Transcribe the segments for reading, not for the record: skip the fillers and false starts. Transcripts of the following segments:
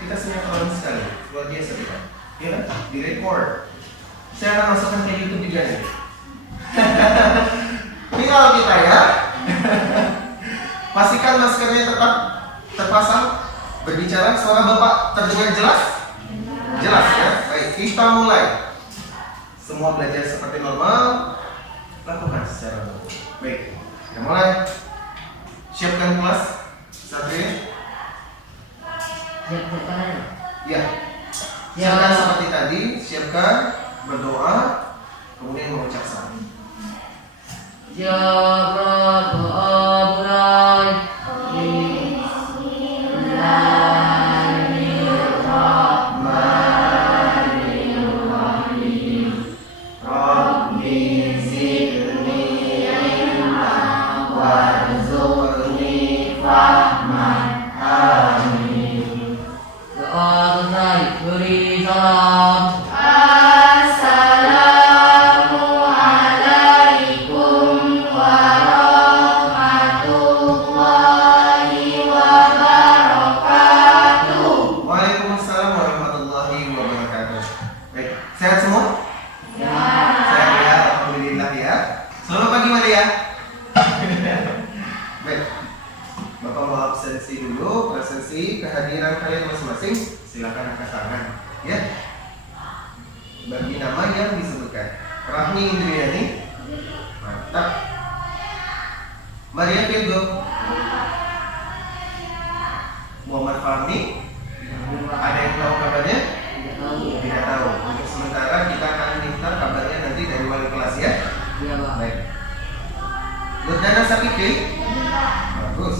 Kita sebenarnya keren sekali, luar biasa kita. Ya kan? Di record. Saya akan masukkan ke YouTube juga nih. Ini kalau kita ya. Pastikan maskernya tetap terpasang. Berbicara, suara Bapak terdengar jelas? Jelas ya. Baik, kita mulai. Semua belajar seperti normal. Lakukan secara normal. Baik, kita mulai. Siapkan kelas. Satria. Siapkan. Ya. Siapkan seperti tadi. Siapkan, berdoa, kemudian mengucap salam. Ya berdoa mulai. Kehadiran kalian masing-masing, silakan angkat tangan, ya. Bagi nama yang disebutkan. Rahmi Indriani, mantap. Maria Virgo, Muhammad Fahmi, ada yang tahu kabarnya? Tidak tahu. Untuk sementara kita akan minta kabarnya nanti dari wali kelas ya. Iya Pak. Baik. Nurdana Sapifi, bagus.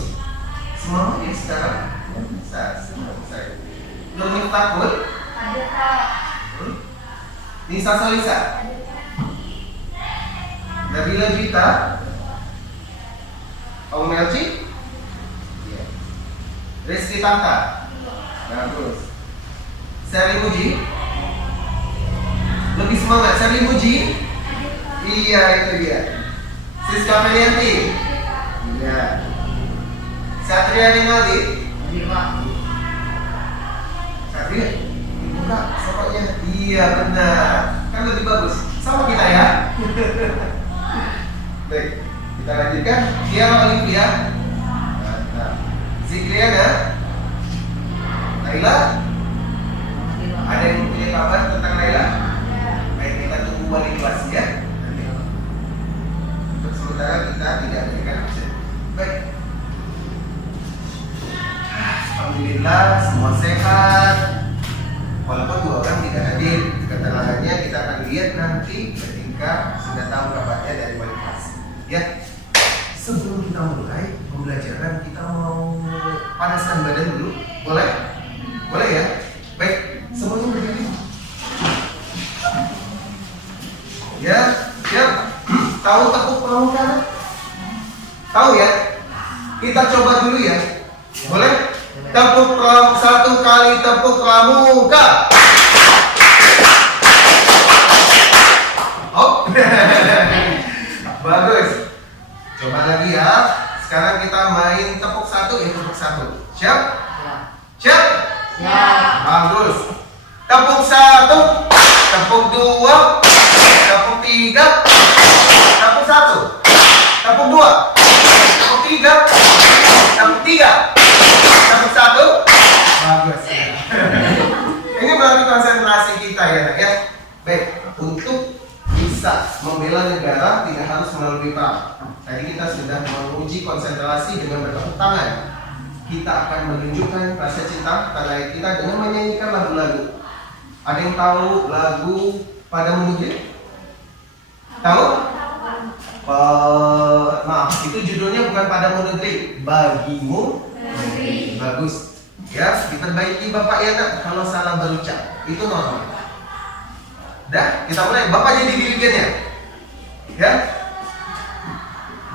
Semua ya sekarang. Bisa. Nur Miftahul, ada Kak. Nisa Salisa, Nabila Gita, Om Melci, ya. Rizky Tanta, bagus. Seri Muji, lebih semangat. Seri Muji, iya itu dia. Siska Melianti, iya. Satria Rinaldi, Satria, dibuka sokoknya. Iya benar, kan lebih bagus. Sama kita ya. Baik, kita lanjutkan. Tiara Olivia, mantap. Zikriana, Laila, ada yang punya kabar tentang Laila? Baik, kita tunggu wali kelas ya. Untuk sementara kita tidak berikan absen. Baik. Alhamdulillah semua sehat. Walaupun dua orang tidak hadir, keterangannya kita akan lihat nanti ketika sudah tahu kabarnya dari wali kelas. Ya, sebelum kita mulai pembelajaran kita mau panaskan badan dulu, boleh? Boleh ya? Baik, semuanya berdiri. Ya, siap. Tahu tepuk pramuka? Tahu ya? Kita coba dulu ya. Boleh? Tepuk pramuka, satu kali tepuk pramuka. Oh, bagus. Coba lagi ya. Sekarang kita main tepuk satu, ya tepuk satu. Siap? Siap? Siap. Bagus. Tepuk satu, tepuk dua, tepuk tiga, tepuk satu, tepuk dua, tepuk tiga, tepuk tiga. Tepuk satu, bagus. Ini berarti konsentrasi kita ya, nak ya. Baik, untuk bisa membela negara tidak harus melalui perang. Tadi kita sudah menguji konsentrasi dengan bertepuk tangan. Kita akan menunjukkan rasa cinta kepada ayah kita dengan menyanyikan lagu-lagu. Ada yang tahu lagu Padamu Negeri? Tahu? Maaf, itu judulnya bukan Padamu Negeri, Bagimu Negeri. Bagus. Ya, diperbaiki Bapak ya nak kalau salah berucap. Itu normal. Dah, kita mulai. Bapak jadi dirigennya. Ya.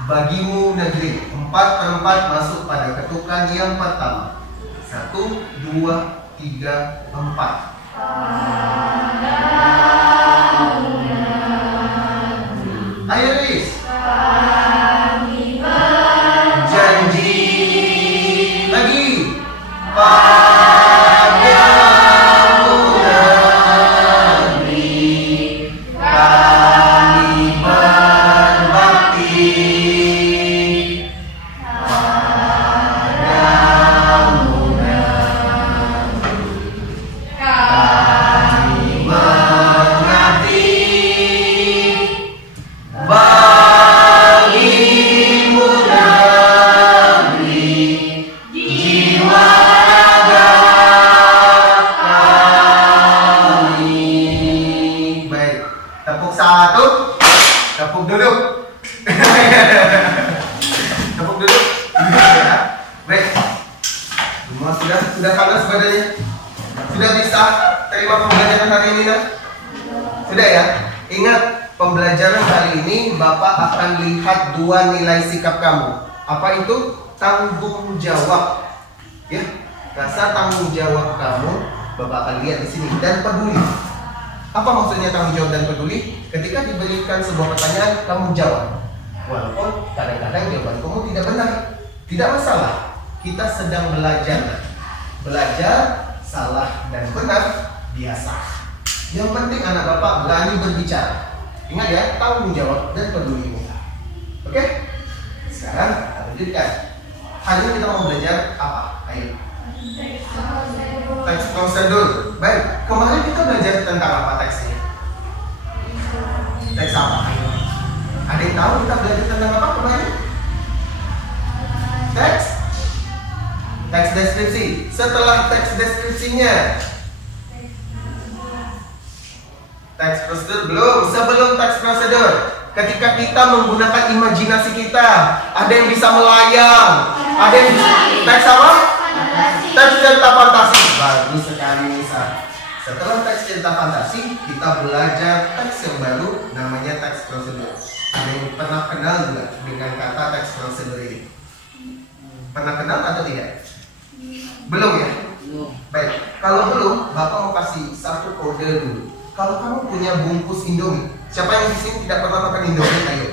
Bagimu negeri. 4/4 masuk pada ketukan yang pertama. 1, 2, 3, 4. Ayo Riz. Janji lagi pada panas badannya? Sudah bisa terima pembelajaran hari ini, nak? Sudah ya? Ingat, pembelajaran kali ini Bapak akan lihat 2 nilai sikap kamu. Apa itu? Tanggung jawab. Ya, rasa tanggung jawab kamu Bapak akan lihat di sini, dan peduli. Apa maksudnya tanggung jawab dan peduli? Ketika diberikan sebuah pertanyaan, kamu jawab. Walaupun kadang-kadang jawaban kamu tidak benar, tidak masalah. Kita sedang belajar. Belajar salah dan benar biasa. Yang penting anak Bapak berani berbicara. Ingat ya, tanggung jawab dan peduli. Oke? Sekarang kita lanjutkan. Hari ini kita mau belajar apa? Ayo. Teks prosedur. Baik, kemarin kita belajar tentang apa teksnya? Teks apa? Ada yang tahu kita belajar tentang apa kemarin? Teks deskripsi. Setelah teks deskripsinya, teks prosedur belum. Sebelum teks prosedur, ketika kita menggunakan imajinasi kita, ada yang bisa melayang, ada yang bisa teks apa? Teks cerita fantasi. Bagus sekali, Nisa. Setelah teks cerita fantasi, kita belajar teks yang baru, namanya teks prosedur. Ada yang pernah kenal juga dengan kata teks prosedur ini? Pernah kenal atau tidak? Belum ya? Belum. Baik, kalau belum, Bapak mau kasih satu kode dulu. Kalau kamu punya bungkus Indomie, siapa yang di sini tidak pernah makan Indomie? Ayo.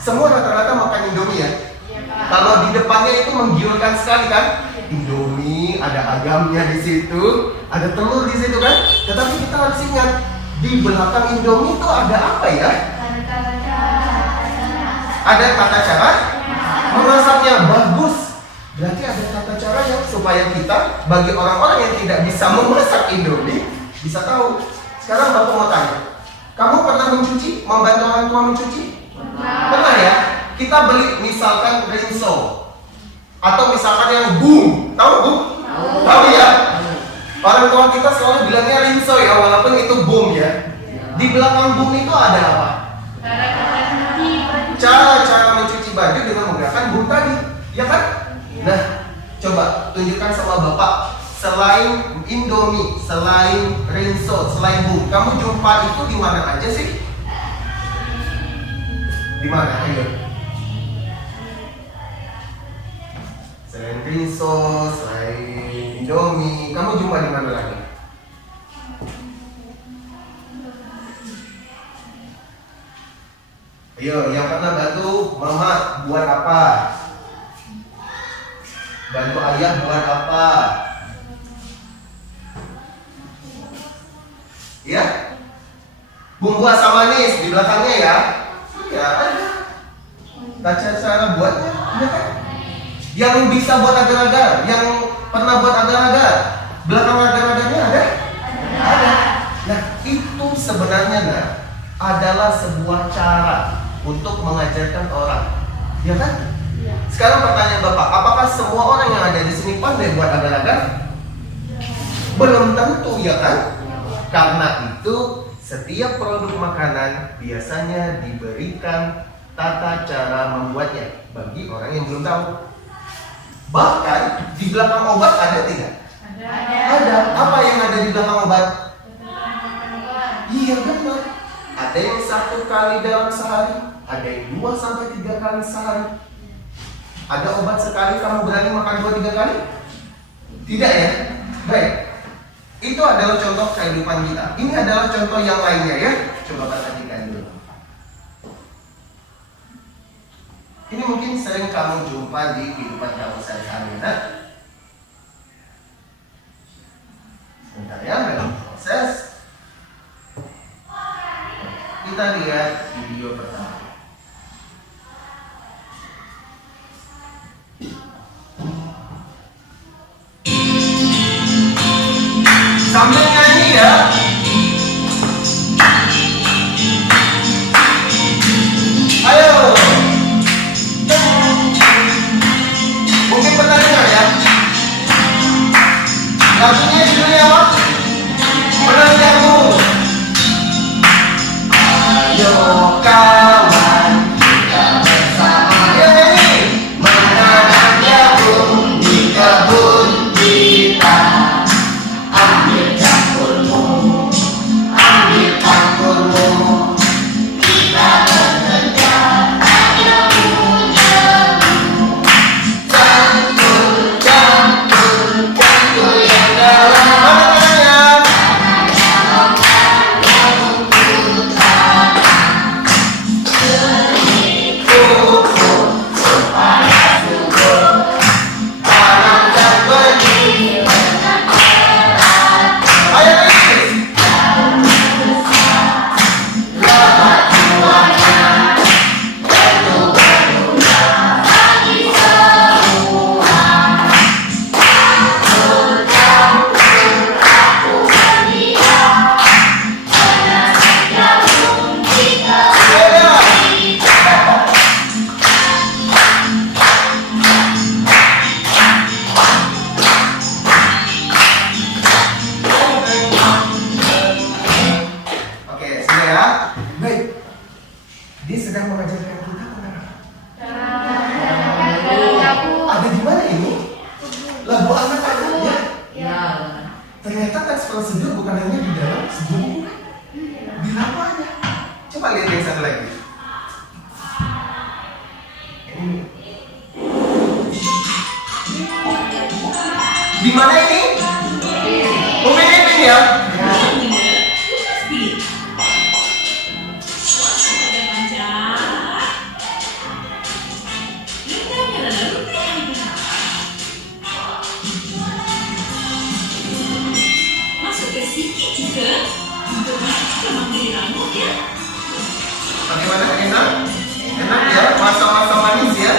Semua rata-rata makan Indomie ya? Kalau di depannya itu menggiurkan sekali kan? Indomie, ada agamnya di situ, ada telur di situ kan? Tetapi kita harus ingat, di belakang Indomie itu ada apa ya? Ada tata cara memasaknya. Bagus. Berarti ada tata cara yang supaya kita, bagi orang-orang yang tidak bisa memasak Indomie, bisa tahu. Sekarang Bapak mau tanya, kamu pernah mencuci? Membantu orang tua mencuci? Pernah ya? Kita beli misalkan rinso, atau misalkan yang boom. Tahu boom? Tahu ya? Orang tua kita selalu bilangnya rinso ya, walaupun itu boom ya. Di belakang boom itu ada apa? Cara mencuci baju dengan menggunakan boom tadi, ya kan? Nah, coba tunjukkan sama Bapak, selain Indomie, selain rinso, selain boom, kamu jumpa itu di mana aja sih? Di mana? Ayo. Selain rinso, selain Indomie, kamu jumpa di mana lagi? Ayo, yang pernah bantu mama buat apa? Bantu ayah buat apa? Ya? Bumbu asam manis di belakangnya ya? Ya ada. Baca cara buatnya, ya kan? Yang bisa buat agar-agar, yang pernah buat agar-agar, belakang agar-agarnya ada? Ada. Nah, itu sebenarnya adalah sebuah cara untuk mengajarkan orang, ya kan? Sekarang pertanyaan Bapak, apakah semua orang yang ada di sini pandai buat agar-agar? Belum tentu, ya kan? Karena itu setiap produk makanan biasanya diberikan tata cara membuatnya bagi orang yang belum tahu. Bahkan di belakang obat ada tidak? Ada. Apa yang ada di belakang obat? Iya benar. Ada yang 1 kali dalam sehari, ada yang 2 sampai 3 kali sehari. Ada obat sekali kamu berani makan 2-3 kali? Tidak ya? Baik. Itu adalah contoh kehidupan kita. Ini adalah contoh yang lainnya ya. Coba perhatikan dulu. Ini mungkin sering kamu jumpa di kehidupan kamu sehari-hari. Sebentar ya, dalam proses. Kita lihat video pertama. Sambil nyanyi ya. Ayo. Mungkin pernah dengar ya. Lagunya judulnya apa? Penantianmu. Ayo kawan, kita bersama nyanyi. Menanam jagung di kebun kita. Ternyata teks prosedur bukan hanya di dalam sebuah buku, di lapangan. Coba lihat yang satu lagi. Ini. Di mana ini? UPDP ya? Bagaimana, enak? Enak ya? Masa-masa manis ya?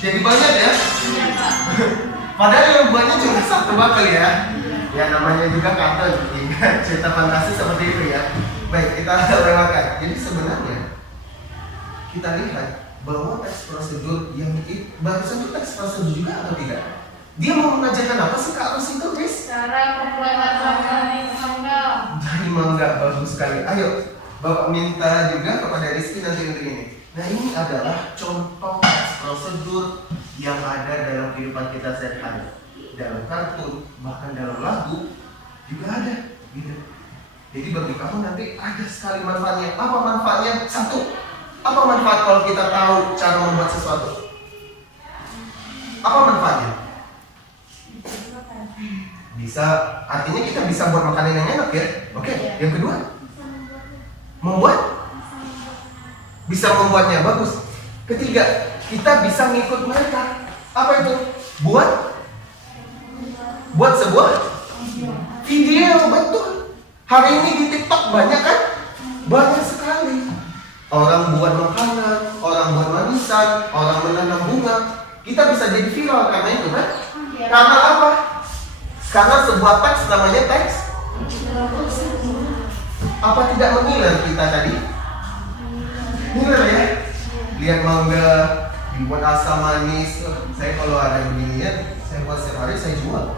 Jadi banyak ya? Padahal yang buatnya cuma satu bakal ya. Ya namanya juga kartun, cerita fantasi seperti itu ya. Baik, kita lewatkan. Jadi sebenarnya kita lihat bahwa teks prosedur yang barusan itu teks prosedur juga atau tidak? Dia mau mengajarkan apa sih Kak Rus itu, Chris? Cara pembuatan mangga. Dari mangga, bagus sekali. Ayo, Bapak minta juga kepada Rizky nanti untuk ini. Nah ini adalah contoh teks prosedur yang ada dalam kehidupan kita sehari-hari. Dalam kartun, bahkan dalam lagu juga ada. Gitu. Jadi bagi kamu nanti ada sekali manfaatnya. Apa manfaatnya? Satu, apa manfaat kalau kita tahu cara membuat sesuatu? Apa manfaatnya? Bisa, artinya kita bisa buat makanan yang enak ya. Oke, yang kedua, membuat, bisa membuatnya bagus. Ketiga, kita bisa ngikut mereka. Apa itu? Buat sebuah video, betul. Hari ini di TikTok banyak kan? Banyak sekali. Orang buat makanan, orang buat manisan, orang menanam bunga. Kita bisa jadi viral karena itu kan? Karena apa? Karena sebuah teks namanya teks. Apa tidak mengiler kita tadi? Ngiler ya? Lihat mangga, dibuat asam manis. Saya kalau ada beginian, saya buat setiap hari, saya jual.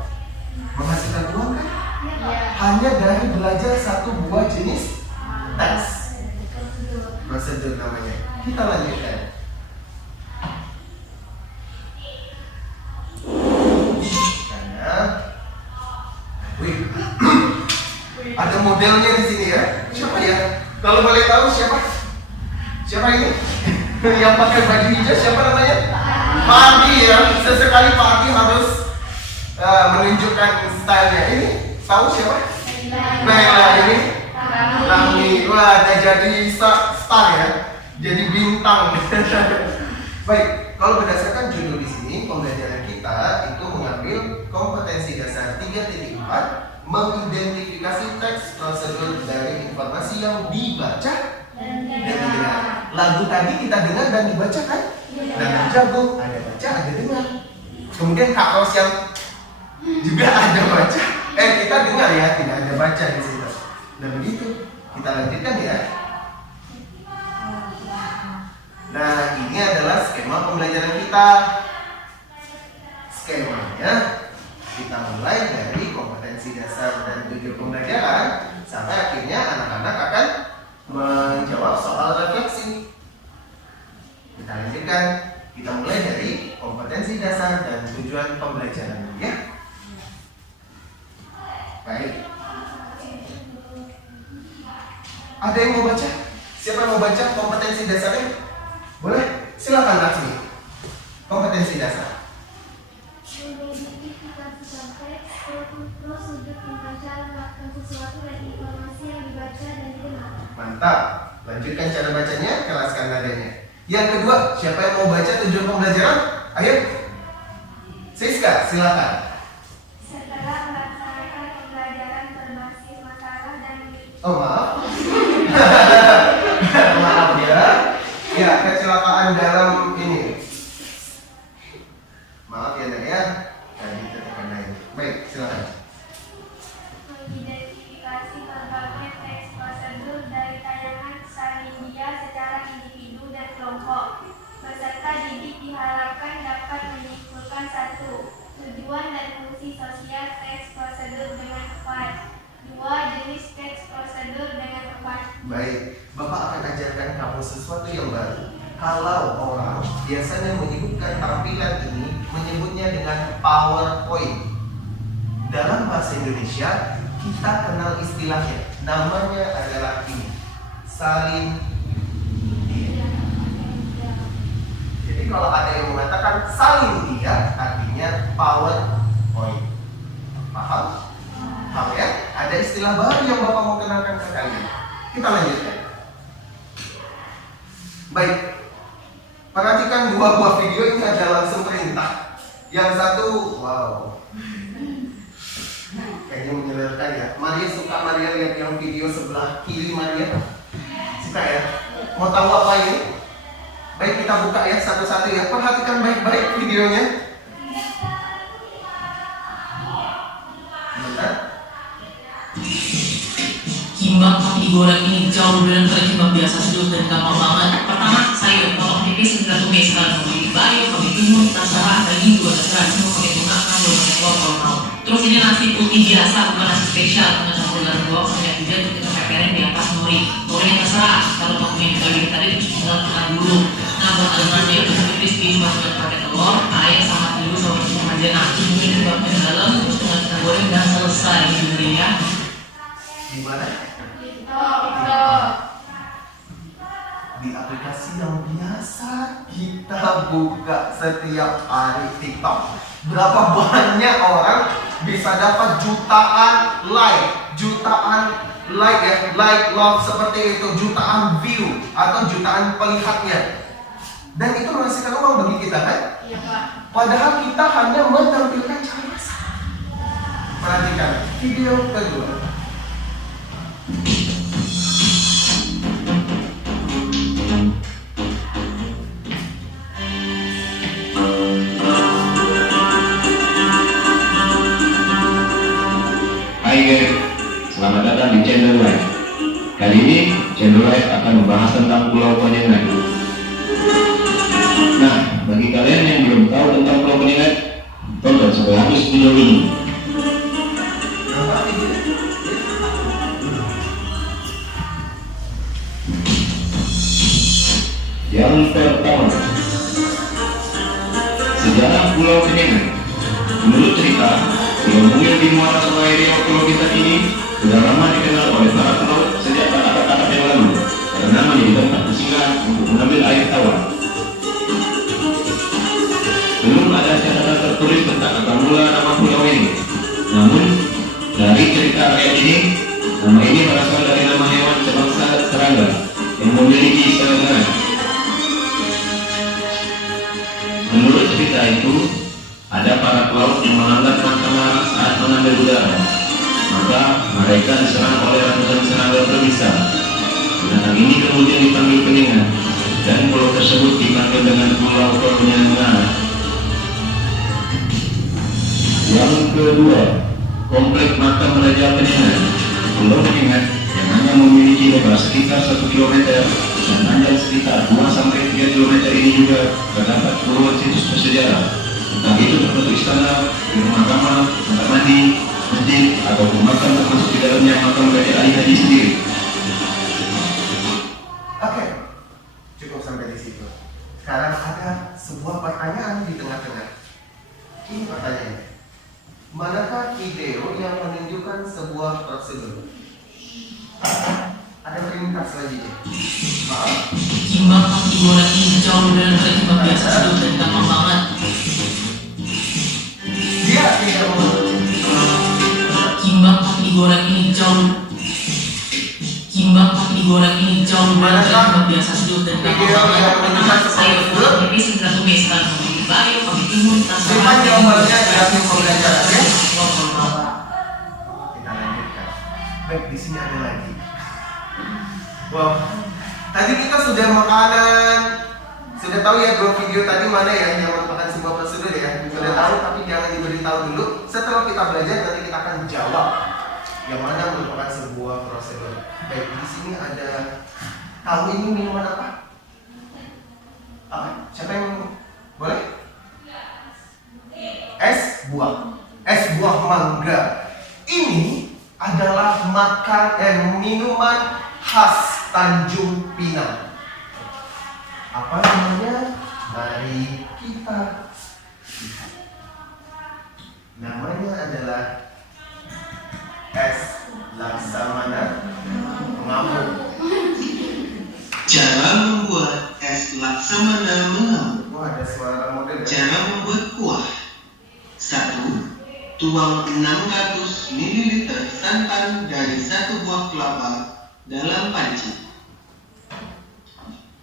Menghasilkan uang kan? Hanya dari belajar satu buah jenis teks. Prosedur namanya. Kita lanjutkan. Karena, ada modelnya di sini ya. Siapa ya? Kalau boleh tahu siapa? Siapa ini? Yang pakai baju hijau siapa namanya? Pardi ya. Sesekali Pardi harus menunjukkan stylenya. Ini tahu siapa? Naila ini. Rami, wah, ada jadi star ya, jadi bintang. Baik, kalau berdasarkan judul di sini, pembelajaran kita itu mengambil kompetensi dasar 3.4, mengidentifikasi teks prosedur dari informasi yang dibaca dan didengar. Lagu tadi kita dengar dan dibaca kan? Dan jago, ada baca, ada dengar. Kemudian Kak Ros yang juga ada baca, kita dengar ya, tidak ada baca di situ. Dan begitu, kita lanjutkan ya. Nah, ini adalah skema pembelajaran kita. Skemanya, kita mulai dari kompetensi dasar dan tujuan pembelajaran sampai akhirnya anak-anak akan menjawab soal refleksi. Kita lanjutkan, kita mulai dari kompetensi dasar dan tujuan pembelajaran ya. Baik. Ada yang mau baca? Siapa yang mau baca kompetensi dasarnya? Boleh? Silakan Laksmi. Kompetensi dasar. Mengidentifikasi teks, prosedur membaca, melakukan sesuatu dan informasi yang dibaca dan didengar. Mantap. Lanjutkan cara bacanya, kelaskan nadanya. Yang kedua, siapa yang mau baca tujuan pembelajaran? Ayo. Siska, silakan. Setelah melaksanakan pembelajaran berbasis masalah dan Oh maaf. Maaf ya. Ya, kecelakaan dalam ini Kalau orang biasanya menyebutkan tampilan ini menyebutnya dengan PowerPoint. Dalam bahasa Indonesia kita kenal istilahnya, namanya adalah ini, salin dia. Jadi kalau ada yang mengatakan salin dia, artinya PowerPoint. Paham? Paham ya? Ada istilah baru yang Bapak mau kenalkan ke kalian. Kita lanjutkan. Baik. Perhatikan dua buah video ini ada langsung perintah. Yang satu, wow, kayaknya menyelerkan ya. Maria suka, Maria lihat yang video sebelah kiri Maria. Suka ya? Mau tahu apa ini? Baik, kita buka ya satu-satu ya. Perhatikan baik-baik videonya. Bentar. Kimbap mie goreng ini jauh berbeda dari kimbap biasa, sejuk dan gampang banget. Pertama, sayur, potong tipis, segera tumis. Kalau mau bayam, mau timun, terserah, daging juga terserah. Semua pakai tuna, kamu boleh pakai telur kalau mau. Terus ini nasi putih biasa, bukan nasi spesial. Dengan campur garam bawang, minyak juga untuk kita peperin di atas nori. Norinya terserah. Kalau mau yang kita bikin tadi, tinggal tengah dulu. Nah, buat adonannya itu crispy, masukkan pakai telur, air sama telur sama cuma aja. Nah, mungkin kimbapnya ke dalam, terus dengan kita goreng dan selesai gitu ya. Gimana? Di aplikasi yang biasa kita buka setiap hari TikTok, berapa banyak orang bisa dapat jutaan like ya, like, love seperti itu, jutaan view atau jutaan pelihatnya, dan itu menghasilkan uang bagi kita kan? Iya, Pak. Padahal kita hanya menampilkan cara masak. Perhatikan video kedua. Hai guys, selamat datang di channel Live. Kali ini channel Live akan membahas tentang Pulau Penyengat. Nah, bagi kalian yang belum tahu tentang Pulau Penyengat, tonton sampai habis video ini. Yang pertama, sejarah Pulau Penyengat. Menurut cerita, Pulau Mungil di muara Sungai Riau Pulau Bintan ini sudah lama dikenal oleh para pelaut sejak abad-abad yang lalu karena menjadi tempat bersinggahan untuk mengambil air tawar. Belum ada catatan tertulis tentang asal mula nama pulau ini. Namun dari cerita rakyat ini, nama ini berasal dari nama hewan sebangsa serangga yang memiliki serangga. Menurut cerita itu, ada para pelaut yang melanggar pantang larang saat mengambil udara. Maka mereka diserang oleh ratusan serangga berbisa. Binatang ini kemudian dipanggil Penyengat, dan pulau tersebut dipanggil dengan Pulau Penyengat. Yang kedua, komplek makam Raja Penyengat. Pulau Penyengat yang hanya memiliki lebar sekitar 1 km dan panjang sekitar 2-3 km ini juga terdapat puluhan situs bersejarah. Entah itu termasuk istana, rumah kamar, tempat mandi, masjid, atau makam termasuk di dalamnya makam Raja Ali Haji sendiri. Oke, cukup sampai di situ. Sekarang ada sebuah pertanyaan di tengah-tengah. Ini pertanyaannya. Manakah video yang menunjukkan sebuah prosedur? Ada perintah selanjutnya. Maaf. Kimbap mie goreng ini jauh berbeda dari kimbap biasa, sejuk dan gampang banget. Dia tidak mau. Kimbap mie goreng ini jauh berbeda dari kimbap biasa, sejuk dan gampang banget. Pertama, sayur, potong tipis, segera tumis. Kalau mau bayam, mau timun, terserah. Simpan jawabannya di akhir pembelajaran ya. Kalau mau. Kita lanjutkan. Baik, di sini ada lagi. Wow, tadi kita sudah makanan, sudah tahu ya bro video tadi mana ya yang merupakan sebuah prosedur ya. Sudah tahu, tapi jangan diberitahu dulu. Setelah kita belajar nanti kita akan jawab yang mana merupakan sebuah prosedur. Baik, di sini ada, tahu ini minuman apa? Apa? Siapa yang boleh? Es buah mangga. Ini adalah minuman khas Tanjung Pinang. Apa dari kita. Namanya adalah S. Laksamana mengamuk. Cara membuat es laksamana mengamuk. Wah, ada suara model. Cara membuat kuah. 1. Tuang 600 ml santan dari 1 buah kelapa dalam panci.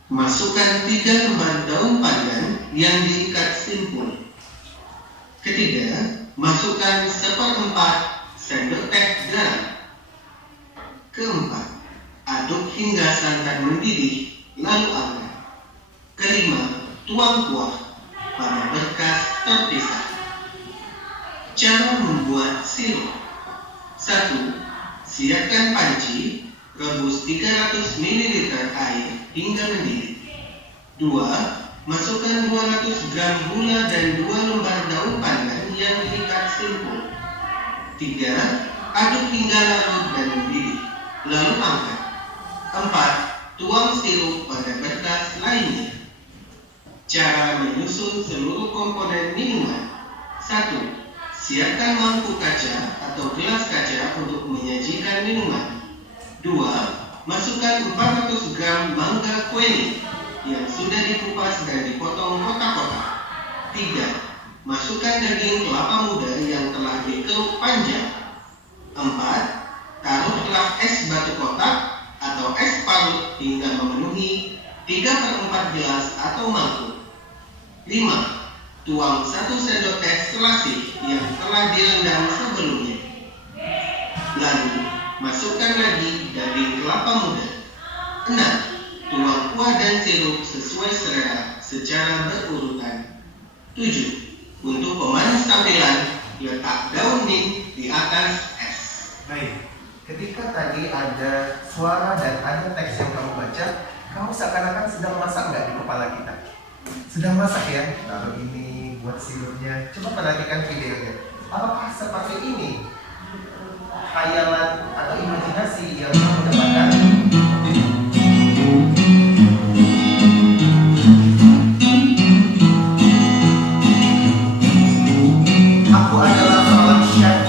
Masukkan 3 lembar daun pandan yang diikat simpul. Ketiga, masukkan 1/4 sendok teh garam. Keempat, aduk hingga santan mendidih, lalu angkat. Kelima, tuang kuah pada berkas terpisah. Cara membuat sirup. 1. Siapkan panci, rebus 300 ml air hingga mendidih. 2. Masukkan 200 gram gula dan 2 lembar daun pandan yang diikat simpul. 3. Aduk hingga larut dan mendidih, lalu angkat. 4. Tuang sirup pada berkas lainnya. Cara menyusun seluruh komponen minuman. 1. Siapkan mangkuk kaca atau gelas kaca untuk menyajikan minuman. 2. Masukkan 400 gram mangga quenelle yang sudah dikupas dan dipotong kotak-kotak. 3. Masukkan daging kelapa muda yang telah dikeruk panjang. 4. Taruhlah es batu kotak atau es parut hingga memenuhi 3/4 gelas atau mangkuk. 5. Tuang 1 sendok teh selasih yang telah direndam sebelumnya. Lalu, masukkan lagi daging kelapa muda. 6. Tuang kuah dan sirup sesuai selera secara berurutan. 7. Untuk pemanis tampilan, letak daun mint di atas es. Baik, ketika tadi ada suara dan ada teks yang kamu baca, kamu seakan-akan sedang masak nggak di kepala kita? Sedang masak ya? Lalu ini buat sirupnya. Coba perhatikan videonya. Apakah seperti ini khayalan atau imajinasi yang kamu dapatkan? Aku adalah seorang chef.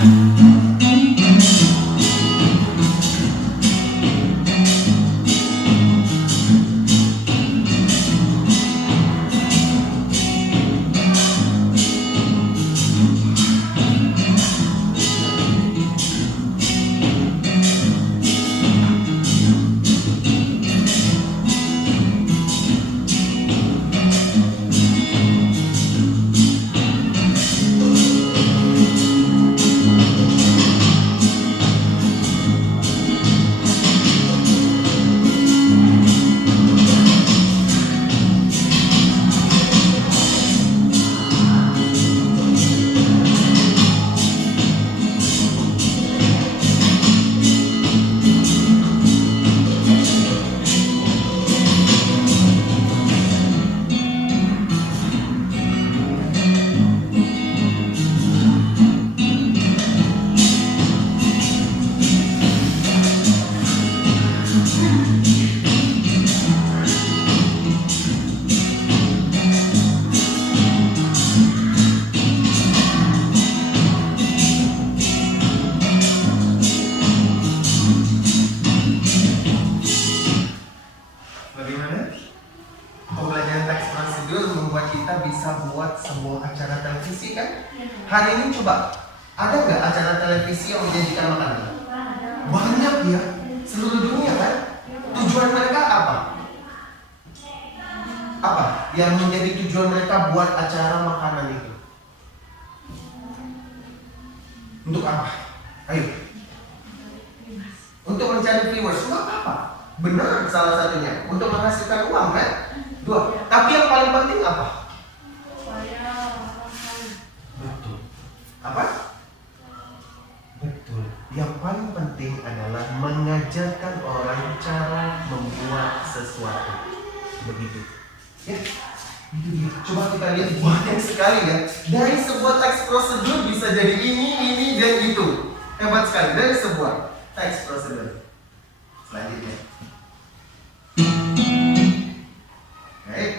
Bagaimana? Pembelajaran teks prosedur membuat kita bisa buat sebuah acara televisi kan? Hari ini coba, ada nggak acara televisi yang menyajikan makanan? Banyak ya, seluruh dunia kan? Tujuan mereka apa? Apa yang menjadi tujuan mereka buat acara makanan itu? Untuk apa? Ayo. Untuk mencari viewers, nggak apa-apa. Benar salah satunya, untuk menghasilkan uang kan? 2. Tapi yang paling penting apa? Betul. Apa? Betul. Yang paling penting adalah mengajarkan orang cara membuat sesuatu. Begitu. Ya, itu dia. Coba kita lihat banyak sekali ya. Dari sebuah teks prosedur bisa jadi ini, dan itu. Hebat sekali dari sebuah teks prosedur. Selanjutnya. Baik.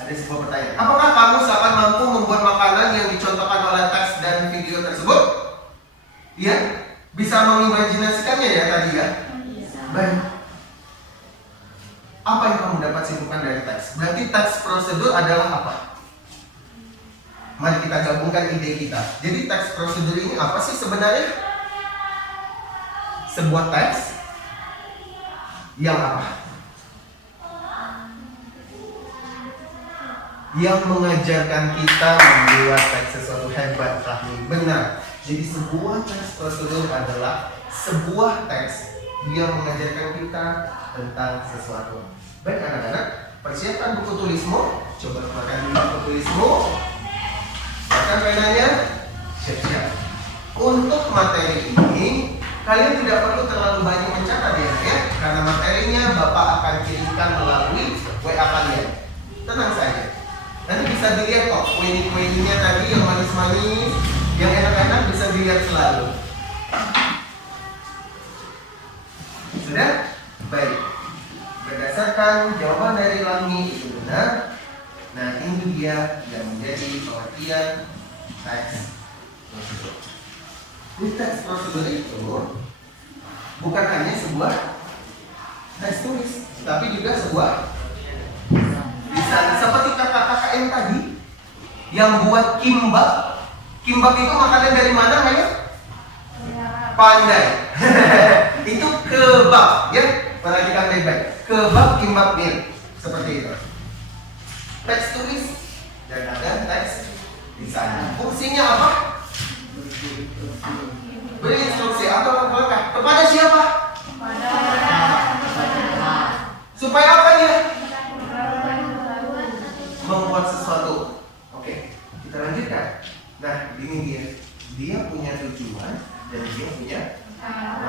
Ada sebuah pertanyaan. Apakah kamu seakan mampu membuat makanan yang dicontohkan oleh teks dan video tersebut? Iya? Bisa mengimajinasikannya ya tadi ya? Baik. Apa yang kamu dapat simpulkan dari teks? Berarti teks prosedur adalah apa? Mari kita gabungkan ide kita. Jadi teks prosedur ini apa sih sebenarnya? Sebuah teks yang apa? Yang mengajarkan kita membuat teks sesuatu hebat, Rahmi. Benar. Jadi sebuah teks prosedur adalah sebuah teks yang mengajarkan kita tentang sesuatu. Baik anak-anak, persiapkan buku tulismu. Coba keluarkan dulu buku tulismu. Siapkan penanya. Siap-siap. Untuk materi ini, kalian tidak perlu terlalu banyak mencatat ya, karena materinya Bapak akan kirimkan melalui WA kalian. Tenang saja. Nanti bisa dilihat kok kue-kuenya tadi yang manis-manis, yang enak-enak bisa dilihat selalu. Sudah? Baik. Berdasarkan jawaban dari Lami itu benar. Nah ini dia yang menjadi pengertian teks prosedur. Ini teks prosedur itu bukan hanya sebuah teks tulis, tapi juga sebuah bisa seperti kakak-kakak yang tadi yang buat kimbap. Kimbap itu makanan dari mana, ayo? Pandai. Itu kebab, ya. Perhatikan baik-baik. Kebab kimbap mir, seperti itu. Teks tulis dan ada teks lisan. Fungsinya apa? Beri instruksi atau langkah kepada siapa? Supaya apa dia? Membuat sesuatu. Oke, kita lanjutkan. Nah, ini dia. Dia punya tujuan dan dia punya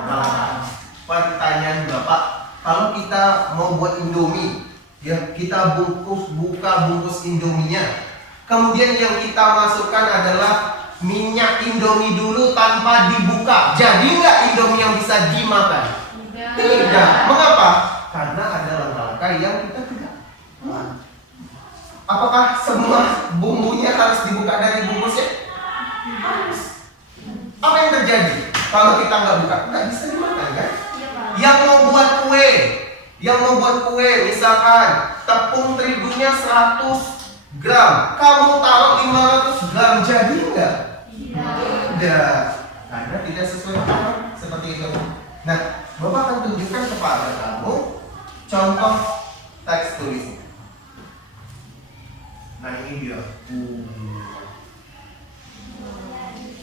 langkah. Pertanyaan Bapak, kalau kita mau buat Indomie, ya kita buka bungkus Indominya. Kemudian yang kita masukkan adalah minyak Indomie dulu tanpa dibuka. Jadi nggak Indomie yang bisa dimakan? Tidak. Mengapa? Karena ada langkah-langkah yang kita tidak buat. Apakah semua bumbunya harus dibuka dari bungkusnya? Harus. Apa yang terjadi kalau kita nggak buka? Nggak bisa dimakan kan? Yang mau buat kue, misalkan tepung terigunya 100 gram, kamu taruh 500 gram, jadi nggak? Tidak. Karena tidak sesuai dengan seperti itu. Nah, Bapak akan tunjukkan kepada kamu contoh teks tulisnya. Nah ini dia.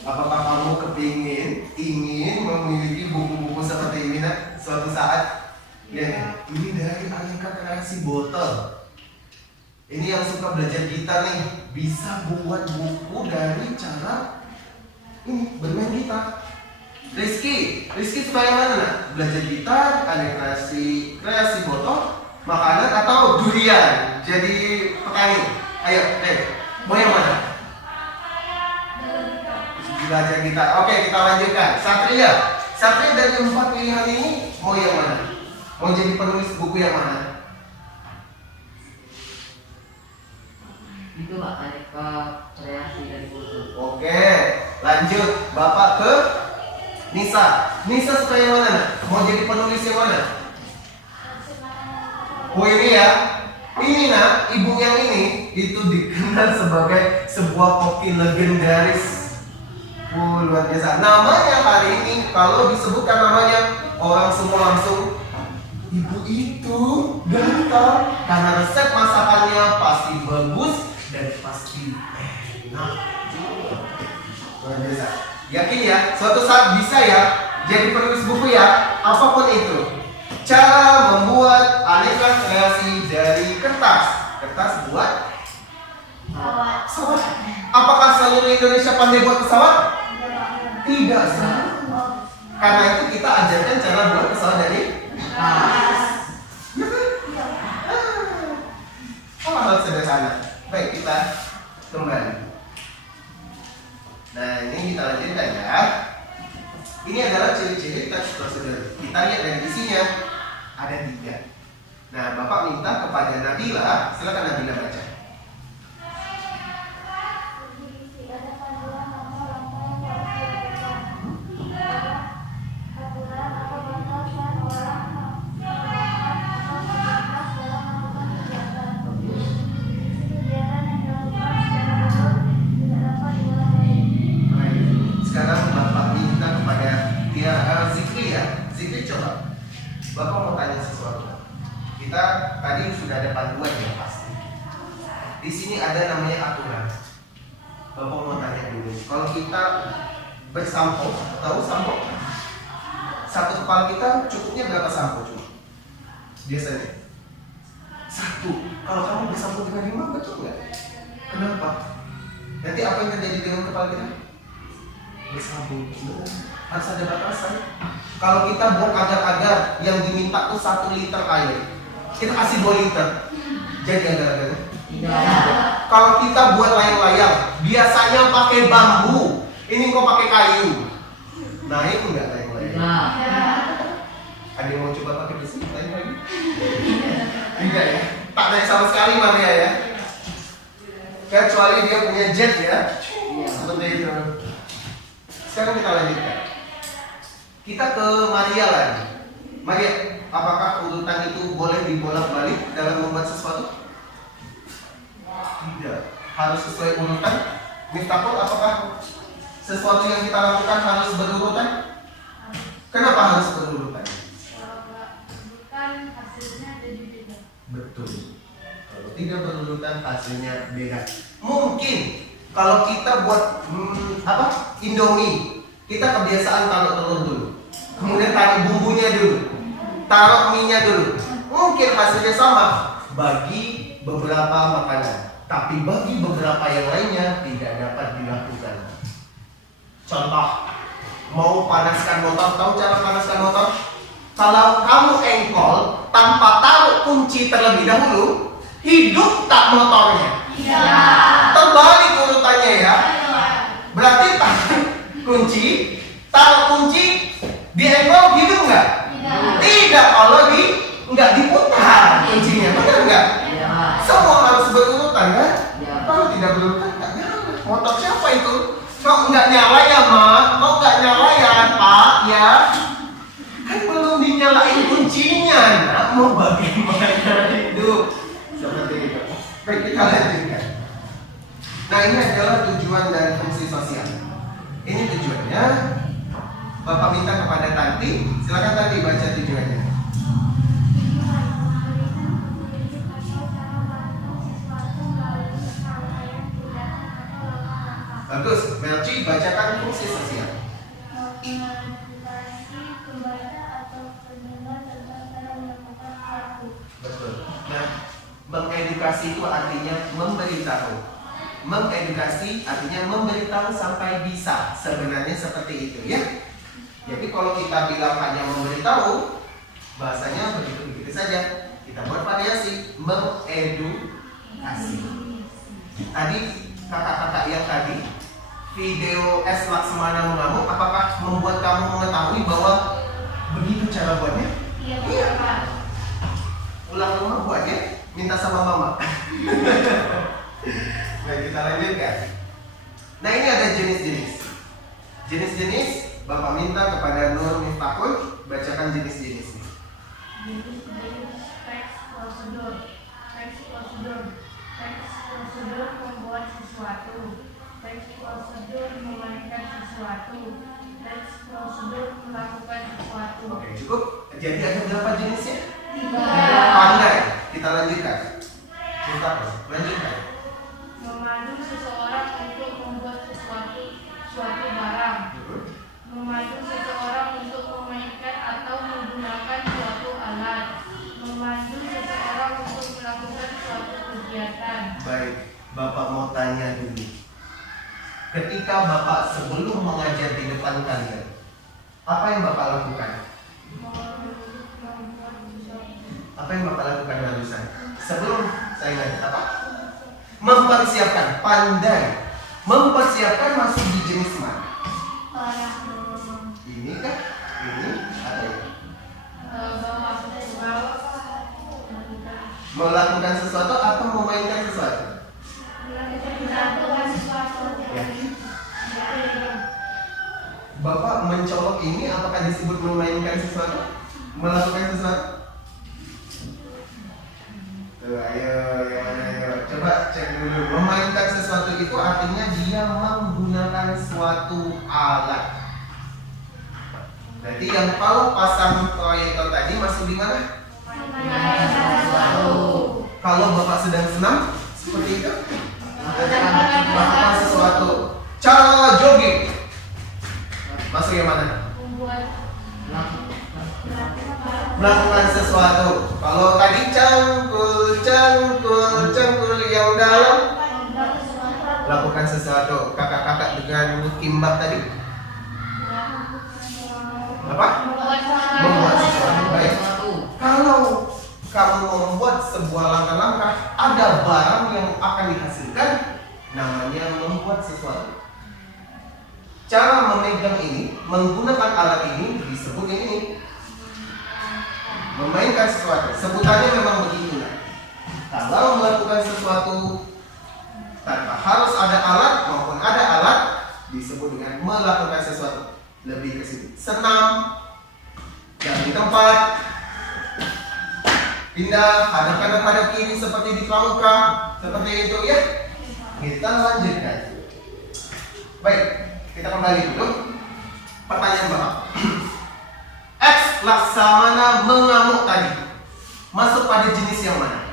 Apakah kamu ingin memiliki buku-buku seperti ini suatu saat? Ya, ini dari aneka kreasi botol. Ini yang suka belajar gitar nih, bisa buat buku dari cara ini bermain gitar. Rizky suka yang mana? Nah? Belajar gitar, aneka kreasi botol, makanan atau durian? Jadi petani. Ayo, mau yang mana? Belajar gitar. Oke, kita lanjutkan. Satria dari 4 pilihan ini mau yang mana? Mau jadi penulis buku yang mana? Itu Pak, aneka kreasi dari buku. Oke, lanjut. Bapak ke Nisa suka yang mana? Mau jadi penulis yang mana? Oh ini ya. Ini ibu yang ini itu dikenal sebagai sebuah koki legendaris. Luar biasa. Namanya hari ini kalau disebutkan namanya orang semua langsung ibu itu gatal karena resep masakannya pasti bagus dan pasti enak. Luar biasa. Yakin ya, suatu saat bisa ya jadi penulis buku ya, apapun itu. Cara membuat aneka kreasi dari kertas buat pesawat. Apakah seluruh Indonesia pandai buat pesawat? Tidak selalu. Karena itu kita ajarkan cara buat pesawat dari kertas. Hal sederhana. Baik, kita kembali. Nah, ini kita lanjutkan ya. Ini adalah ciri-ciri teks prosedur. Kita lihat dari isinya. Ada 3. Nah, Bapak minta kepada Nabila, silakan Nabila baca. di sini ada namanya aturan. Bapak mau tanya dulu, kalau kita bersampo, tahu sampo? Satu kepala kita cukupnya berapa sampo cuma? Biasanya 1. Kalau kamu bersampo dengan 5, betul nggak? Kenapa? Nanti apa yang terjadi dengan kepala kita? Bersambung. Harus ada batasan. Kalau kita buang agar-agar yang diminta tuh 1 liter air, kita kasih 2 liter, jadi agar-agarnya? Kalau kita buat layang-layang, biasanya pakai bambu, ini kok pakai kayu. Naik enggak layang-layang? Ada yang mau coba pakai besi layang-layang? Enggak ya? Tak naik sama sekali Maria ya? Kecuali dia punya jet ya? Seperti itu. Sekarang kita lanjutkan. Kita ke Maria lagi. Maria, apakah urutan itu boleh dibolak-balik dalam membuat sesuatu? Tidak. Harus sesuai urutan. Miftahul, apakah sesuatu yang kita lakukan harus berurutan? Kenapa harus berurutan? Kalau nggak bukan hasilnya jadi beda. Betul. Kalau tidak berurutan hasilnya beda. Mungkin kalau kita buat Indomie, kita kebiasaan taruh telur dulu, kemudian taruh bumbunya dulu, taruh mie-nya dulu. Mungkin hasilnya sama bagi beberapa makanan, tapi bagi beberapa yang lainnya tidak dapat dilakukan. Contoh, mau panaskan motor, tahu cara panaskan motor? Kalau kamu engkol tanpa taruh kunci terlebih dahulu, hidup tak motornya? Terbalik urutannya ya. Berarti taruh kunci di engkol hidup nggak? Tidak. Kalau nggak diputar kuncinya, benar nggak? Semua harus berurutan kan? Kalau tidak berurutan nggak nyala. Motor siapa itu? Kok nggak nyala ya Mak? Kok nggak nyala ya Pak? Ya kan belum dinyalain kuncinya. Nak mau bagaimana itu? Seperti itu. Baik, kita lanjutkan. Nah, ini adalah tujuan dari fungsi sosial. Ini tujuannya. Bapak minta kepada Tanti, silakan Tanti baca tujuannya. Bagus, Melci bacakan fungsi sosial. Betul. Nah, mengedukasi itu artinya memberitahu. Mengedukasi artinya memberitahu sampai bisa. Sebenarnya seperti itu ya. Jadi kalau kita bilang hanya memberitahu, bahasanya begitu-begitu saja. Kita buat variasi, mengedukasi. Tadi kakak-kakak yang tadi video S Laksmana mengamuk, apakah membuat kamu mengetahui bahwa begitu cara buatnya? Iya. Pulang rumah buatnya, minta sama mama. Baik, kita lanjutkan. Nah, ini ada jenis-jenis. Jenis-jenis, Bapak minta kepada Nur Miftahul bacakan jenis-jenisnya. Jenis teks prosedur. Teks prosedur membuat sesuatu. Teks prosedur memainkan sesuatu. Teks prosedur melakukan sesuatu. Oke, cukup. Jadi ada berapa jenisnya? 3. Pandai. Kita lanjutkan. Miftahul, lanjutkan. Memandu seseorang untuk membuat suatu barang. Memandu seseorang untuk memainkan atau menggunakan suatu alat. Memandu seseorang untuk melakukan suatu kegiatan. Baik, Bapak mau tanya dulu. Ketika Bapak sebelum mengajar di depan kalian, apa yang Bapak lakukan? Apa yang Bapak lakukan barusan? Sebelum saya ngajar apa? Mempersiapkan, pandai. Mempersiapkan masuk di jenis mana? Ini kan? Ini ada ya? Melakukan sesuatu atau memainkan sesuatu? Yakin? Bapak mencolok ini apakah disebut memainkan sesuatu? Melakukan sesuatu? Tuh, ayo, yang mana ayo? Coba cek dulu. Memainkan sesuatu itu artinya dia menggunakan suatu alat. Berarti yang kalau pasang proyektor tadi masuk di mana? Kalau Bapak sedang senam Seperti itu. Melakukan sesuatu. Cara jogging. Masuk yang mana? Melakukan sesuatu. Kalau tadi cangkul yang dalam, lakukan sesuatu. Kakak-kakak dengan kimbab tadi. Apa? Membuat sesuatu. Baik. Kalau kamu membuat sebuah langkah-langkah, ada barang yang akan dihasilkan, namanya membuat sesuatu. Cara memegang ini, menggunakan alat ini disebut ini memainkan sesuatu. Sebutannya memang begitu. Kalau melakukan sesuatu tanpa harus ada alat maupun ada alat, disebut dengan melakukan sesuatu. Lebih ke situ. Senam, dari tempat, pindah, hadap kiri seperti di pramuka, seperti itu ya. Kita lanjutkan. Baik, kita kembali dulu. Pertanyaan Bapak. X Laksamana mengamuk tadi masuk pada jenis yang mana?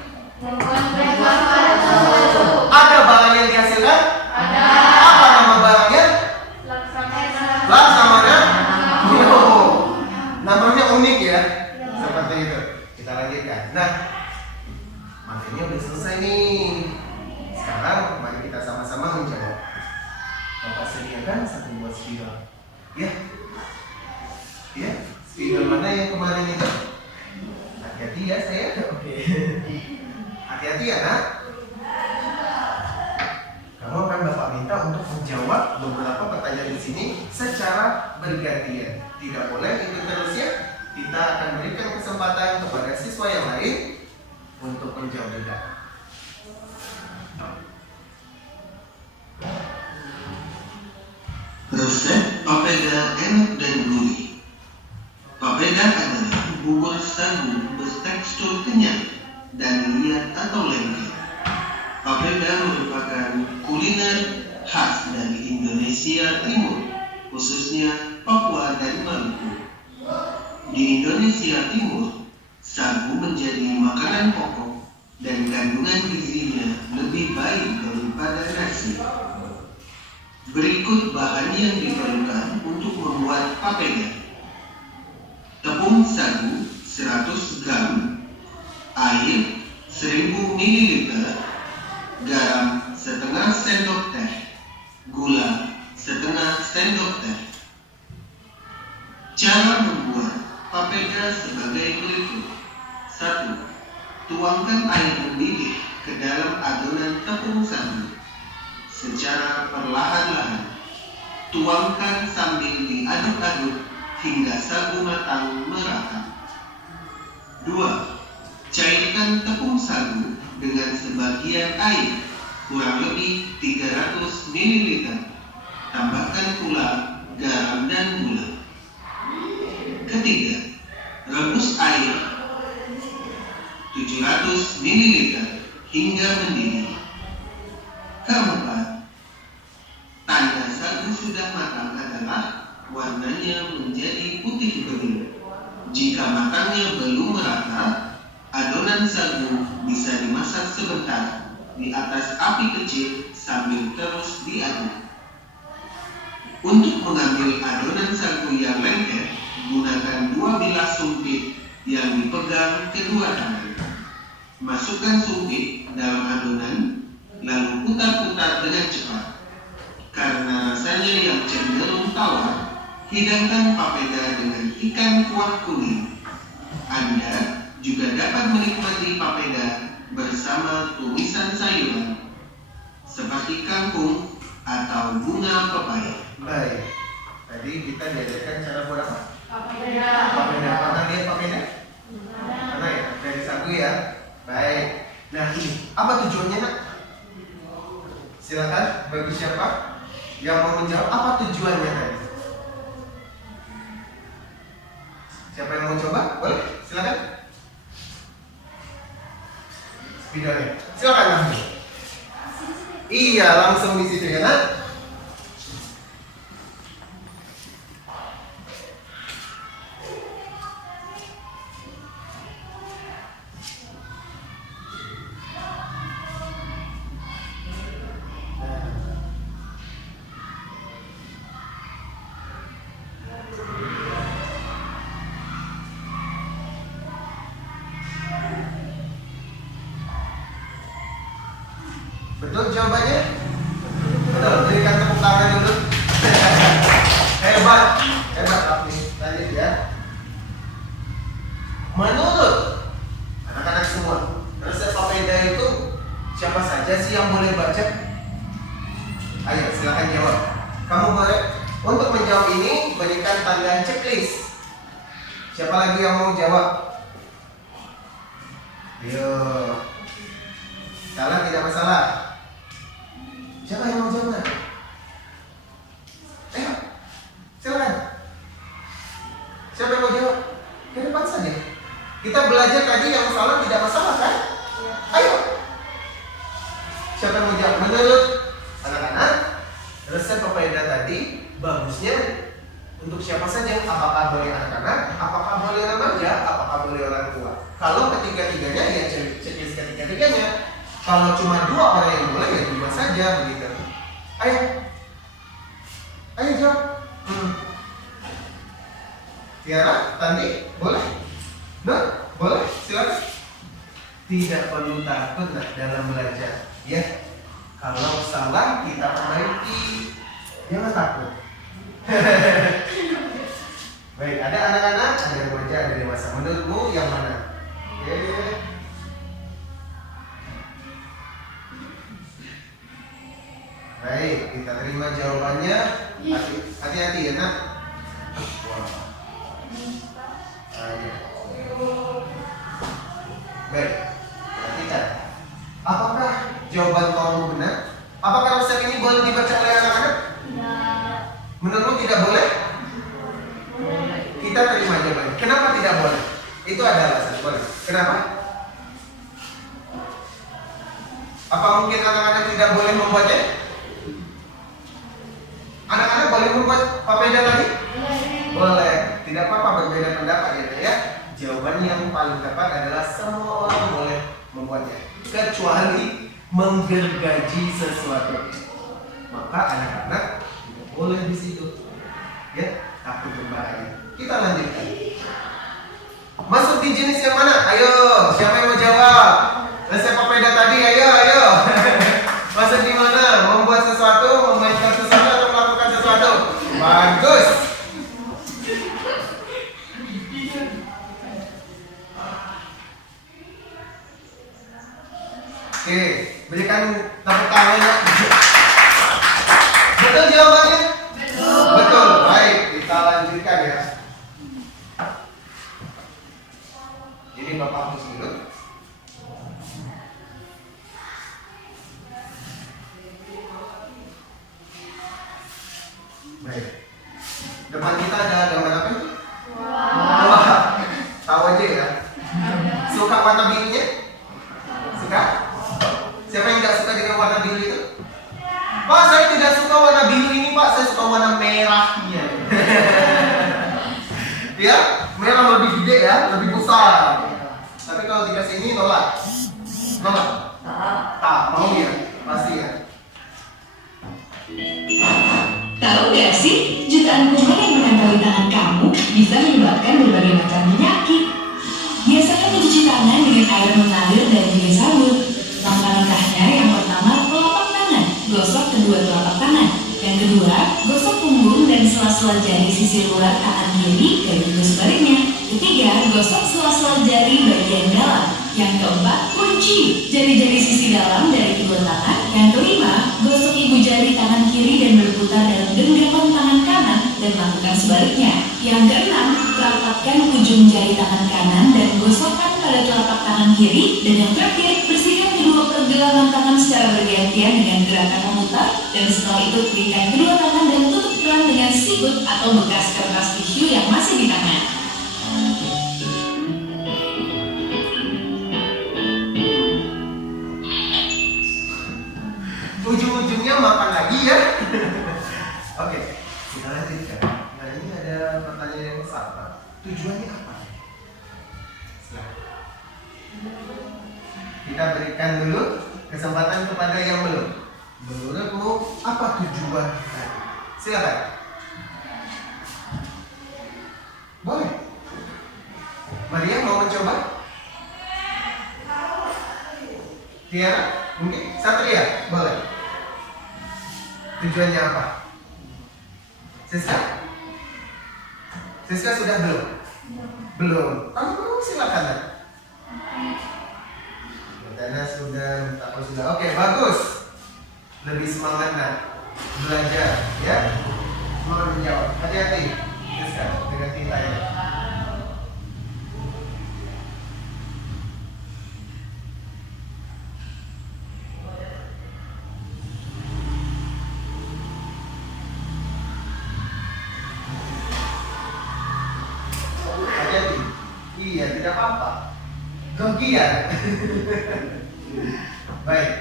Ada barang yang dihasilkan? Ada. Apa nama barangnya? Laksamana. Oh, namanya unik ya. Seperti itu. Kita lanjutkan. Nah, materinya udah selesai nih. Sekarang mari kita sama-sama menjawab. Bapak sediakan satu buat spiral. Ya. Ya. Spiral mana yang kemarin itu? Hati-hati ya saya. Oke. Hati-hati ya nak. Kamu akan Bapak minta untuk menjawab beberapa pertanyaan di sini secara bergantian. Tidak boleh itu terus ya. Kita akan berikan kesempatan kepada siswa yang lain untuk menjawab juga. Resep papeda enak dan gurih. Papeda adalah bubur sagu bertekstur kenyal dan liat atau lengket. Papeda merupakan kuliner khas dari Indonesia Timur, khususnya Papua dan Maluku. Di Indonesia Timur, sagu menjadi makanan pokok dan kandungan gizinya lebih baik daripada nasi. Berikut bahan yang diperlukan untuk membuat papeda. Tepung sagu 100 gram, air 1000 ml, garam setengah sendok teh, gula setengah sendok teh. Cara membuat papeda sebagai berikut. 1. Tuangkan air mendidih ke dalam adonan tepung sagu. Secara perlahan-lahan, tuangkan sambil diaduk-aduk hingga sagu matang merata. 2. Cairkan tepung sagu dengan sebagian air, kurang lebih 300 ml. Tambahkan pula garam dan gula. Ketiga, rebus air 700 ml hingga mendidih. Keempat, tanda sagu sudah matang adalah warnanya menjadi putih bening. Jika matangnya belum merata, adonan sagu bisa dimasak sebentar di atas api kecil sambil terus diaduk. Untuk mengambil adonan sagu yang lengket, gunakan 2 bilah sumpit yang dipegang kedua tangan. Masukkan sumpit dalam adonan, lalu putar-putar dengan cepat. Karena rasanya yang cenderung tawar, hidangkan papeda dengan ikan kuah kuning. Anda juga dapat menikmati papeda bersama tumisan sayuran seperti kangkung atau bunga pepaya. Baik. Tadi kita diajarkan cara buat apa? Papeda. Papeda. Pernah lihat papeda? Pernah ya? Dari sagu ya. Baik. Nah ini apa tujuannya nak? Silakan bagi siapa yang mau menjawab apa tujuannya tadi? Siapa yang mau coba? Boleh? Silakan. Spidolnya. Silakan langsung. Iya, langsung di situ ya nak. Betul jawabannya? Betul, berikan tepuk tangan dulu. Hebat, hebat Rafli. Lanjut ya. Menurut anak-anak semua, resep papeda itu siapa saja sih yang boleh baca? Ayo, silakan jawab. Kamu boleh. Untuk menjawab ini, berikan tanda checklist. Siapa lagi yang mau jawab? Ayo. Salah tidak masalah. Siapa yang mau jawab? Ayo, silakan. Siapa yang mau jawab? Ke depan saja. Kita belajar tadi yang salah tidak masalah kan? Ayo. Siapa yang mau jawab? Menurut anak-anak, resep papeda tadi bagusnya untuk siapa saja? Apakah boleh anak-anak? Apakah boleh remaja? Apakah boleh orang tua? Kalau ketiga-tiganya ya checklist ketiga-tiganya. Kalau cuma 2 orang yang boleh ya 2 saja begitu. Ayo, ayo jawab. Tiara, Tandi, boleh? Nah, boleh, silakan. Tidak perlu takut nak dalam belajar, ya. Kalau salah kita perbaiki, jangan takut. Baik, ada anak-anak, ada remaja, ada dewasa. Menurutmu yang mana? Oke. Baik, kita terima jawabannya. Hati-hati ya nak. Wow. Ayo. Baik, perhatikan. Apakah jawaban kamu benar? Apakah resep ini boleh dibaca oleh anak-anak? Tidak. Menurutmu tidak boleh? Kita terima jawabannya. Kenapa tidak boleh? Itu ada alasan boleh. Kenapa? Apa mungkin anak-anak tidak boleh membuatnya? Anak-anak boleh membuat papeda tadi? Boleh. Tidak apa-apa berbeda pendapat ya. Jawaban yang paling tepat adalah semua orang boleh membuatnya, kecuali menggergaji sesuatu. Maka anak-anak tidak boleh di situ. Ya, takut berbahaya. Kita lanjutkan. Masuk di jenis yang mana? Ayo, siapa yang mau jawab? Resep papeda tadi, ayo. Masuk di mana? Membuat sesuatu, memainkan sesuatu, atau melakukan sesuatu? Bagus. Oke, berikan tepuk tangan. Betul jawabannya? Betul. Baik, kita lanjutkan ya. Jadi Bapak hapus dulu. Baik. Depan kita ada gambar apa? Wah. Tahu aja ya. Suka warna birunya? Suka? Siapa yang tidak suka dengan warna biru itu? Pak, saya tidak suka warna biru ini, Pak. Saya suka warna merahnya. Ya, merah lebih gede ya, lebih besar. Tapi kalau dikasih ini nolak. Nolak? Tak, mau ya? Pasti ya. Tahu gak sih, jutaan kuman yang menempel di tangan kamu bisa menyebabkan berbagai macam penyakit. Biasanya mencuci tangan dengan air mengalir dan juga sabun. Langkah-langkahnya yang pertama, telapak tangan, gosok kedua telapak tangan. Yang kedua, gosok punggung dan sela-sela jari sisi luar tangan kiri dan juga sebaliknya. Ketiga, gosok sela-sela jari bagian dalam. Yang keempat, kunci jari-jari sisi dalam dari kedua tangan. Yang kelima, gosok ibu jari tangan kiri dan berputar dalam genggaman tangan kanan dan lakukan sebaliknya. Yang keenam, rapatkan ujung jari tangan kanan dan gosokkan pada telapak tangan kiri. Dan yang terakhir, bersihkan kedua pergelangan tangan secara bergantian dengan gerakan memutar. Dan setelah itu keringkan kedua tangan dan tutup keran dengan sikut atau bekas kertas tisu yang masih di tangan. Ujung-ujungnya makan lagi ya. Oke, kita lanjutkan. Nah, ini ada pertanyaan yang sama. Tujuannya apa? Silahkan. Kita berikan dulu kesempatan kepada yang belum. Menurutmu apa tujuan tadi? Silakan. Boleh. Maria mau mencoba? Tiara? Oke, Satria, boleh. Tujuannya apa? Siska? Siska sudah belum? Belum. Kalau belum silakan. Nak. Dana sudah, Tako sudah. Oke, bagus. Lebih semangat nak belajar, ya. Semangat menjawab. Hati-hati, Siska, dengan tintanya. Hati-hati. Iya, tidak apa-apa. Kegiatan. Baik.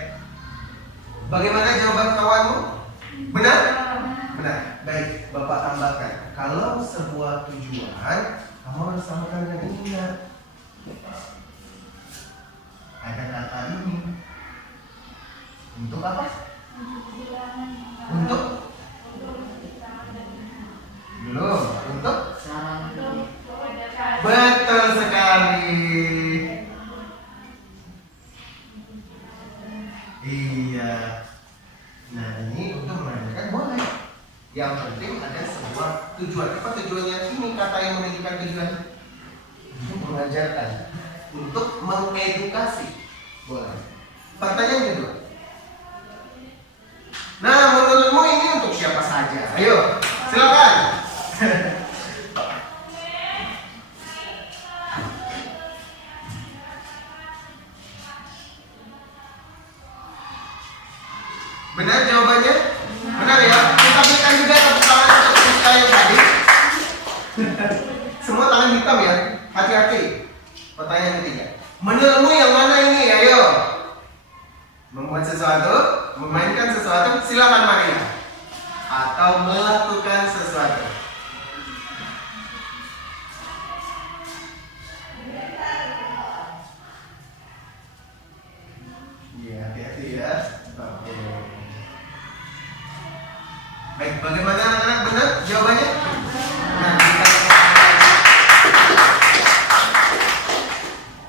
Bagaimana jawaban kawanmu? Benar? Benar. Baik, Bapak tambahkan. Kalau sebuah tujuan, kamu harus samakan dengan ingat. Ada kata ini. Untuk apa? Untuk? Belum. Untuk? Betul sekali. Iya. Nah, ini untuk menanyakan boleh. Yang penting ada sebuah tujuan. Apa tujuannya? Ini kata yang menunjukkan tujuan. Untuk mengajarkan, untuk mengedukasi. Boleh. Pertanyaan kedua. Nah, menurutmu ini untuk siapa saja? Ayo, silakan. Benar jawabannya? Benar ya? Kita berikan juga tepuk tangan untuk Siska yang tadi. Semua tangan hitam ya? Hati-hati. Pertanyaan ketiga. Menurutmu yang mana ini? Ayo. Membuat sesuatu, memainkan sesuatu, silakan Maria. Atau melakukan sesuatu. Iya, hati-hati ya. Oke. Baik, bagaimana anak-anak, benar jawabannya? Nah,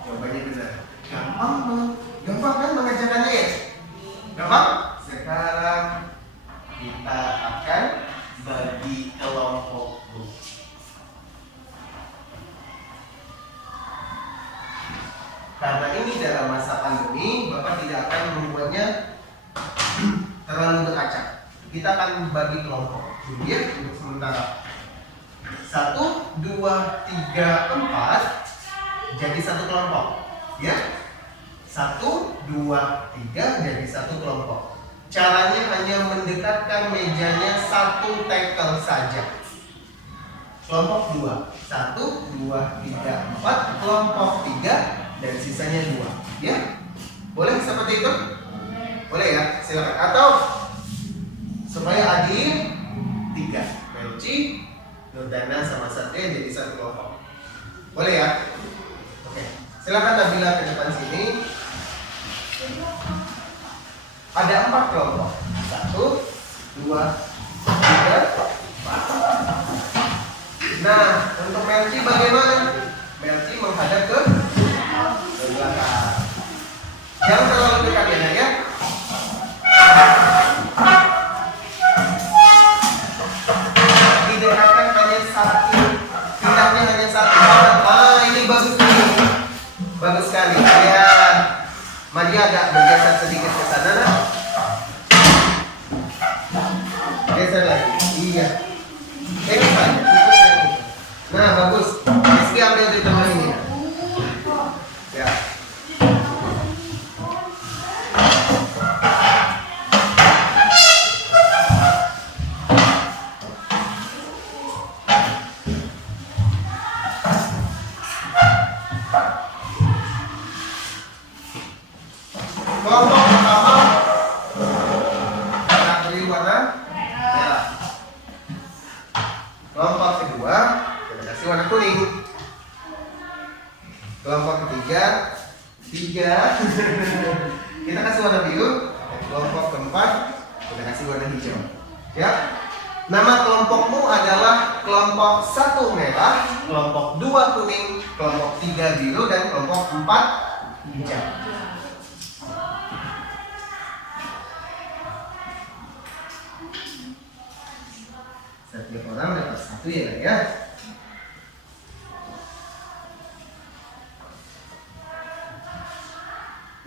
jawabannya benar. Gampang kan mengajarkannya ya? Gampang? Sekarang kita akan bagi kelompok grup. Karena ini dalam masa pandemi, Bapak tidak akan membuatnya terlalu beracak. Kita akan bagi kelompok dulu ya untuk sementara. 1, 2, 3, 4 jadi satu kelompok ya. 1, 2, 3 jadi satu kelompok. Caranya hanya mendekatkan mejanya satu tackle saja. Kelompok 2, 1, 2, 3, 4, kelompok 3 dan sisanya 2 ya. Boleh seperti itu? Boleh ya, silakan. Atau supaya adil 3, Melci, Nurdana sama Satria jadi satu kelompok. Boleh ya? Oke. Silakan Nabila ke depan sini. Ada 4 kelompok. 1, 2, 3, 4. Nah, untuk Melci bagaimana? Melci menghadap ke belakang. Jangan terlalu dekat ya, ya. Didekatkan hanya satu, pindahnya hanya satu. Ah, ini bagus nih, bagus sekali. Ya, Maria agak bergeser sedikit ke sana, nah. Geser lagi. Iya. Ini Pak. Nah, bagus. Rizky ambil di tengah ini. Ya. Kelompok pertama kita beri warna merah. Kelompok kedua kita kasih warna kuning. Kelompok ketiga 3 kita kasih warna biru. Dan kelompok keempat kita kasih warna hijau. Ya. Nama kelompokmu adalah kelompok 1 merah, kelompok 2 kuning, kelompok 3 biru dan kelompok 4 hijau. Setiap orang dapat 1 ya Nak ya.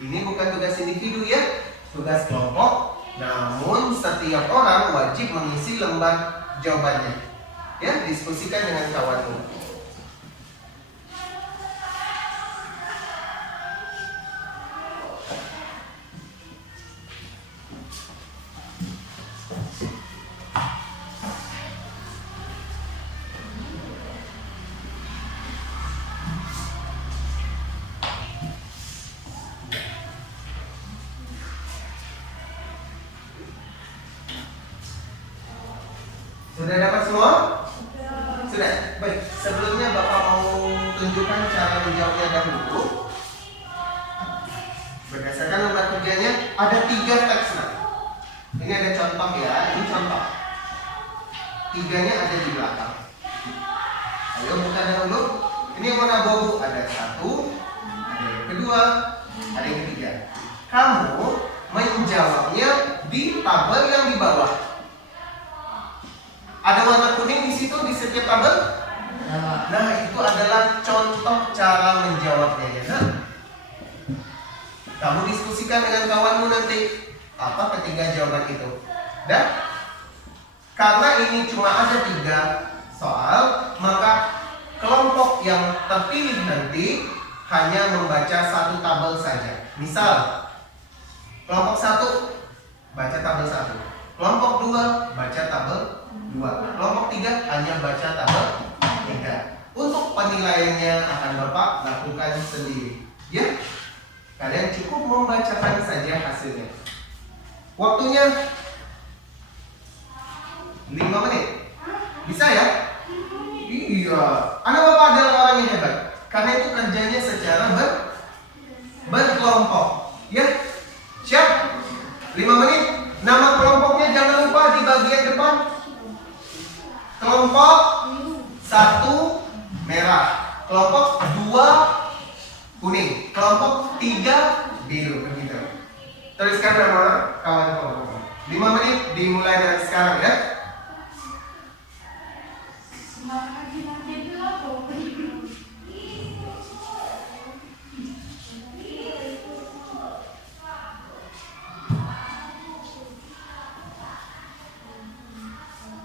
Ini bukan tugas individu ya, tugas kelompok. Namun setiap orang wajib mengisi lembar jawabannya. Ya, diskusikan dengan kawanmu. Sudah dapat semua? Sudah. Baik, sebelumnya Bapak mau tunjukkan cara menjawabnya dahulu. Berdasarkan lembar kerjanya ada 3 teks Nak. Ini ada contoh ya, ini contoh. 3-nya ada di belakang. Ayo buka dahulu. Ini yang warna abu-abu, ada 1, ada yang kedua, ada yang ketiga. Kamu menjawabnya di tabel yang di bawah. Ada warna kuning di situ di setiap tabel. Nah, itu adalah contoh cara menjawabnya ya. Nah, kamu diskusikan dengan kawanmu nanti apa ketiga jawaban itu. Dan karena ini cuma ada 3 soal, maka kelompok yang terpilih nanti hanya membaca 1 tabel saja. Misal, kelompok 1 baca tabel 1, kelompok 2 baca tabel 2, kelompok 3 hanya baca tabel 3. Untuk penilaiannya akan Bapak lakukan sendiri. Ya, kalian cukup membacakan saja hasilnya. Waktunya 5 menit. Bisa ya? Iya. Anak Bapak adalah orang yang hebat. Karena itu kerjanya secara berkelompok. Ya, siap? 5 menit. Nama kelompoknya jangan lupa di bagian depan. Kelompok 1 merah, kelompok 2 kuning, kelompok 3 biru, begitu. Tuliskan nama kawan kelompok. 5 menit dimulai dari sekarang ya.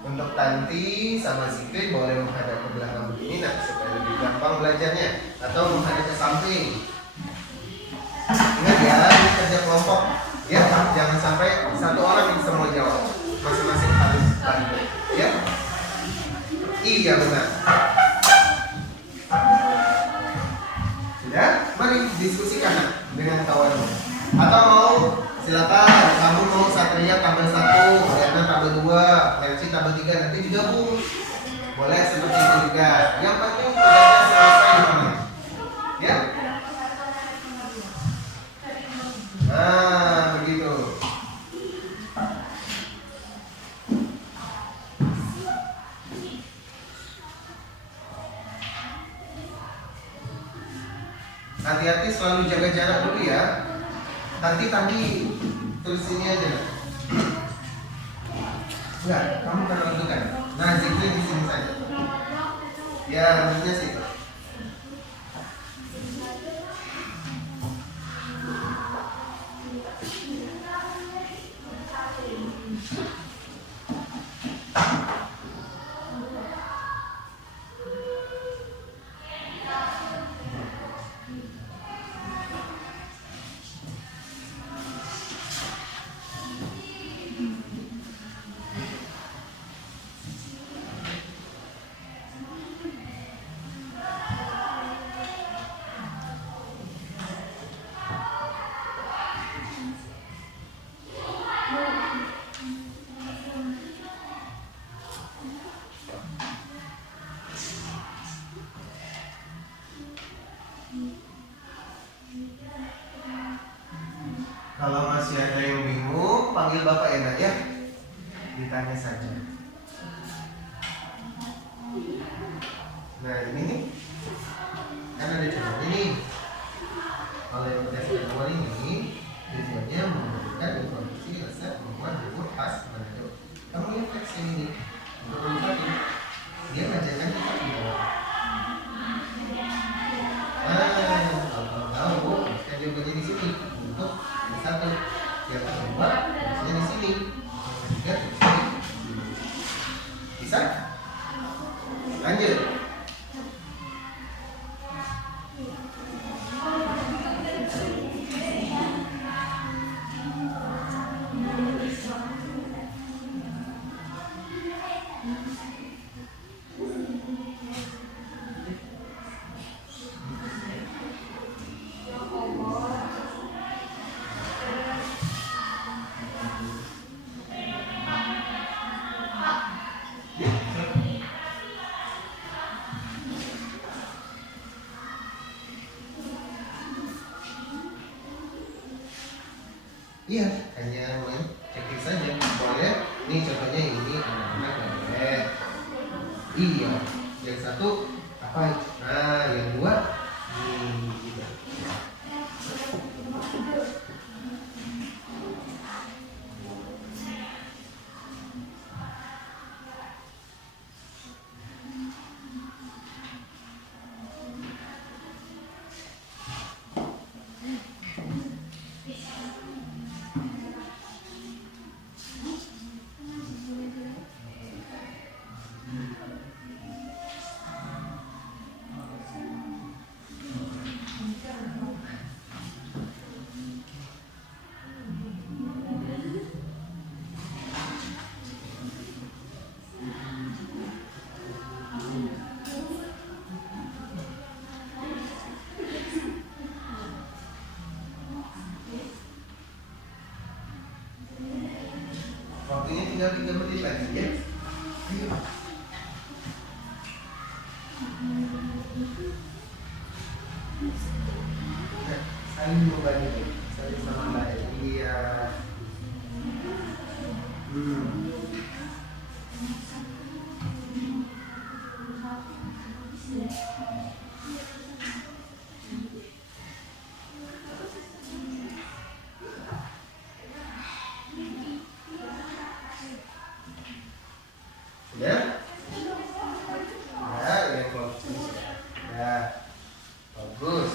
Untuk Tanti sama Zikri boleh menghadap ke belakang begini nak, supaya lebih gampang belajarnya, atau menghadap ke samping. Ingat ya, ini kerja kelompok ya, jangan sampai 1 orang yang semua jawab, masing-masing harus bantu ya. Iya benar. Sudah, mari diskusikan nak, dengan kawanmu. Atau mau silakan, kamu mau Satria tabel 1, Ariana tabel 2, Mercy tabel 3, nanti digabung. Boleh seperti itu juga. Yang penting tugasnya selesai gimana? Ya? Nah, begitu. Hati-hati selalu jaga jarak dulu ya. Tadi tulis ini aja. Enggak, kamu kan lakukan. Nah, Zikri di sini saja. Ya, maksudnya sih. Kalau masih ada yang bingung, panggil Bapak Ena ya. Ditanya saja. Nah ini nih, kan ada contoh ini. Kalau yang berdasarkan awal ini, tujuannya memberikan informasi resep membuat bubur khas Manado. Kamu lihat teks ini untuk menulis sini. Ketiga tunggu sini. Bisa? Lanjut. Iya, hanya main checklist saja. Boleh, ini contohnya ini anak-anak boleh. Iya, yang satu apa? Nah, yang dua ini juga. Waktunya tinggal 3 menit lagi ya. Ayo. Nah, saling membantu, saling menambah. Iya. Sudah? Ya, yang kelompok ini sudah. Ya, bagus.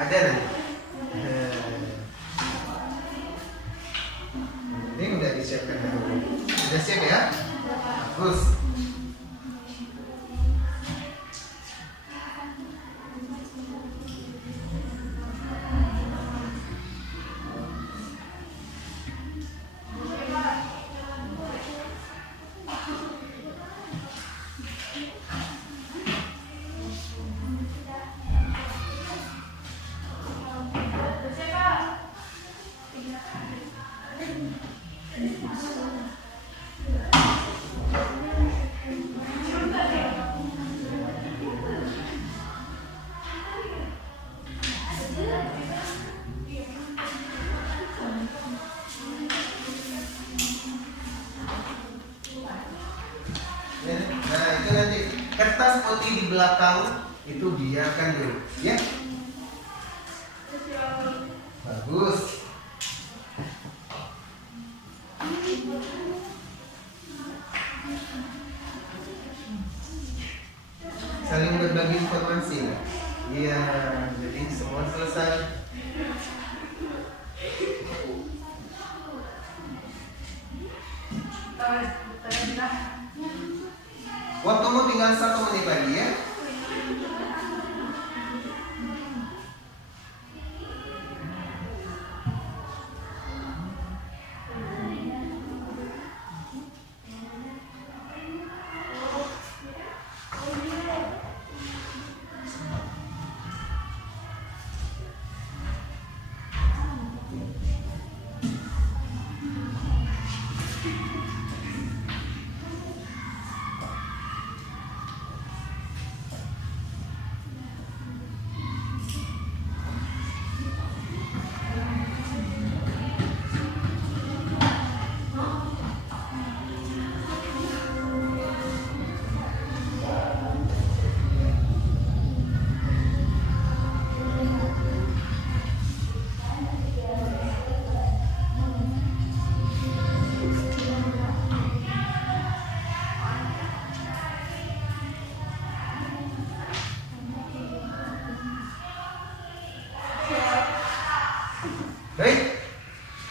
Ada nanti. Ini udah disiapkan dahulu. Sudah siap ya? Bagus. Nah, itu nanti kertas putih di belakang itu biarkan dulu, ya. Bagus. Saling berbagi informasi. Iya, jadi semua selesai. Waktumu tinggal 1 menit lagi ya.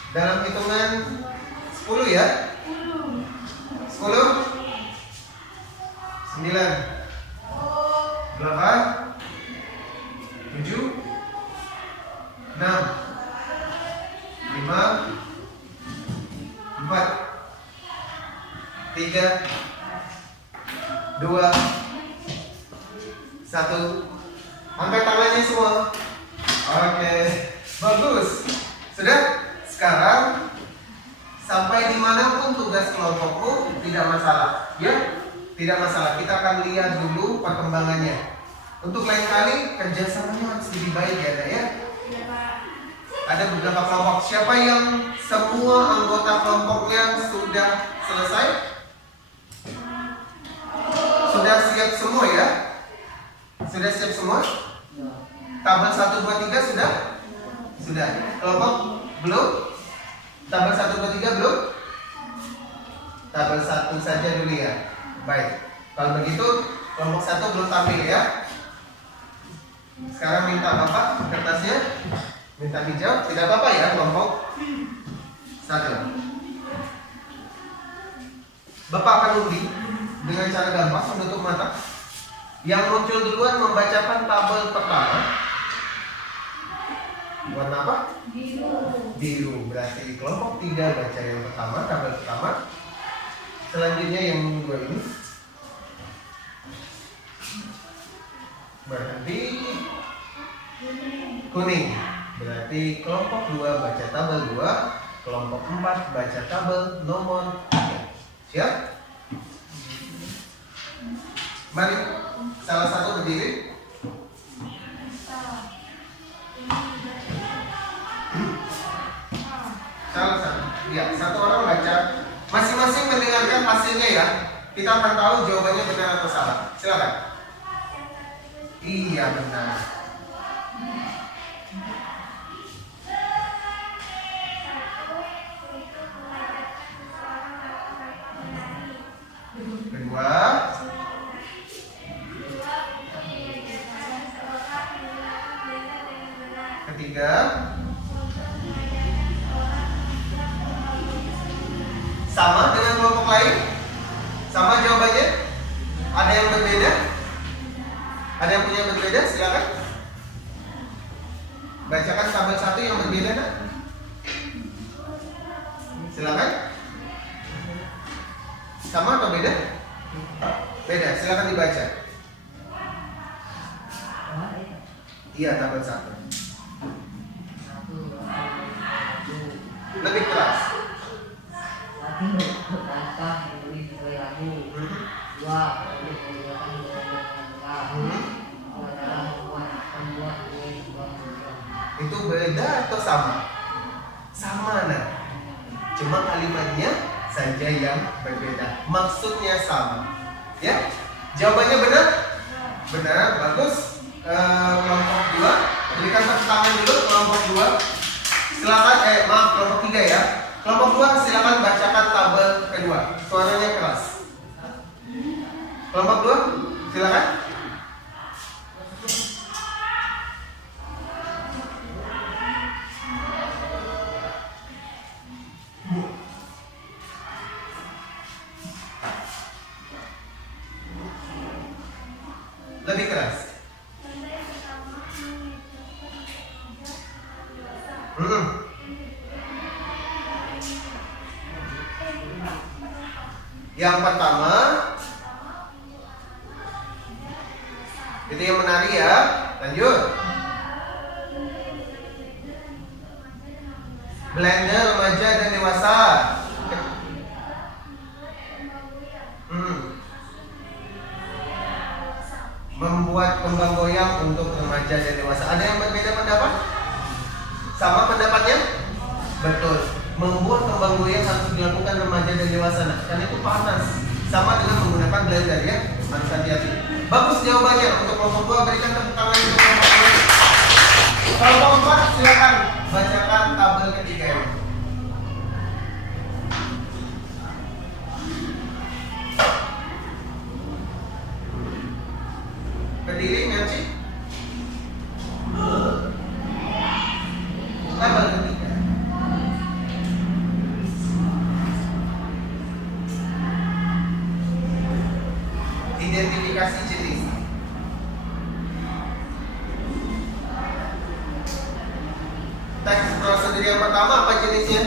Dalam hitungan 10 ya. 10, 9, 8, 7, 6, 5, 4, 3, 2, 1. Angkat tangannya semua. Oke, bagus. Sudah? Sekarang sampai dimanapun tugas kelompokmu tidak masalah, ya? Tidak masalah. Kita akan lihat dulu perkembangannya. Untuk lain kali kerjasamanya harus lebih baik ya, Nak, ya. Ada beberapa kelompok. Siapa yang semua anggota kelompoknya sudah selesai? Sudah siap semua ya? Sudah siap semua? Tabel 1, 2, 3 sudah? Sudah. Kelompok belum? Tabel 1, 2, 3 belum? Tabel 1 saja dulu ya. Baik. Kalau begitu kelompok 1 belum tampil ya. Sekarang minta Bapak kertasnya. Minta hijau. Tidak apa-apa ya kelompok 1. Bapak akan undi dengan cara gampang menutup mata. Yang muncul duluan membacakan tabel pertama. Warna apa? Biru. Biru. Berarti kelompok 3 baca yang pertama, tabel pertama. Selanjutnya yang kedua ini. Berarti kuning. Berarti kelompok 2 baca tabel 2, kelompok 4 baca tabel nomor 3. Siap? Mari salah satu berdiri. Salah satu. Ya, satu orang baca. Masing-masing mendengarkan hasilnya ya. Kita akan tahu jawabannya benar atau salah. Silakan. Iya benar. Kedua. Ketiga. Sama dengan kelompok lain? Sama jawabannya? Ada yang berbeda? Ada yang punya berbeda? Silakan. Bacakan tabel 1 yang berbeda, Nak. Silakan. Sama atau beda? Beda. Silakan dibaca. Iya, tabel 1. Lebih keras. Itu beda atau sama? Sama, Nah. Cuma kalimatnya saja yang berbeda. Maksudnya sama. Ya? Jawabannya benar? Benar, bagus. Kelompok 2, berikan tepuk tangan dulu kelompok 2. Silakan, maaf, kelompok 3 ya. Kelompok 2 silakan bacakan tabel kedua. Suaranya keras. Kelompok 2, silakan. Lebih keras. Yang pertama, itu yang menarik ya. Lanjut. Blender remaja dan dewasa. Membuat kembang goyang untuk remaja dan dewasa. Ada yang berbeda pendapat? Sama pendapatnya? Betul. Membuat kembang goyang harus dilakukan remaja dan dewasa, Nah, karena itu panas. Sama dengan menggunakan blender ya. Harus hati-hati. Bagus jawabannya. Untuk kelompok 2 berikan tepuk tangan untuk kelompok 2. Kelompok 4 silakan bacakan tabel ketiga ini. Berdiri, Nancy. Tabel ketiga. jenisnya?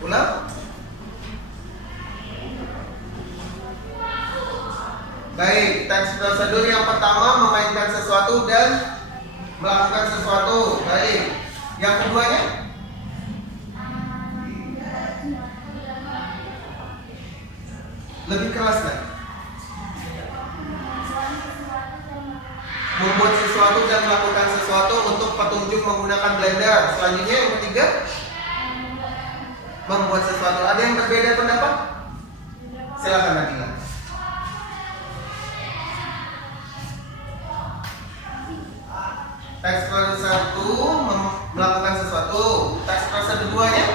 Ulang. Baik, teks prosedur yang pertama memainkan sesuatu dan melakukan sesuatu. Baik. Yang keduanya? Lebih keras lagi. Membuat sesuatu dan melakukan sesuatu untuk petunjuk menggunakan blender. Selanjutnya yang ketiga, membuat sesuatu. Ada yang berbeda pendapat? Silakan Nabila. Teks prosedur 1 melakukan sesuatu. Teks prosedur 2-nya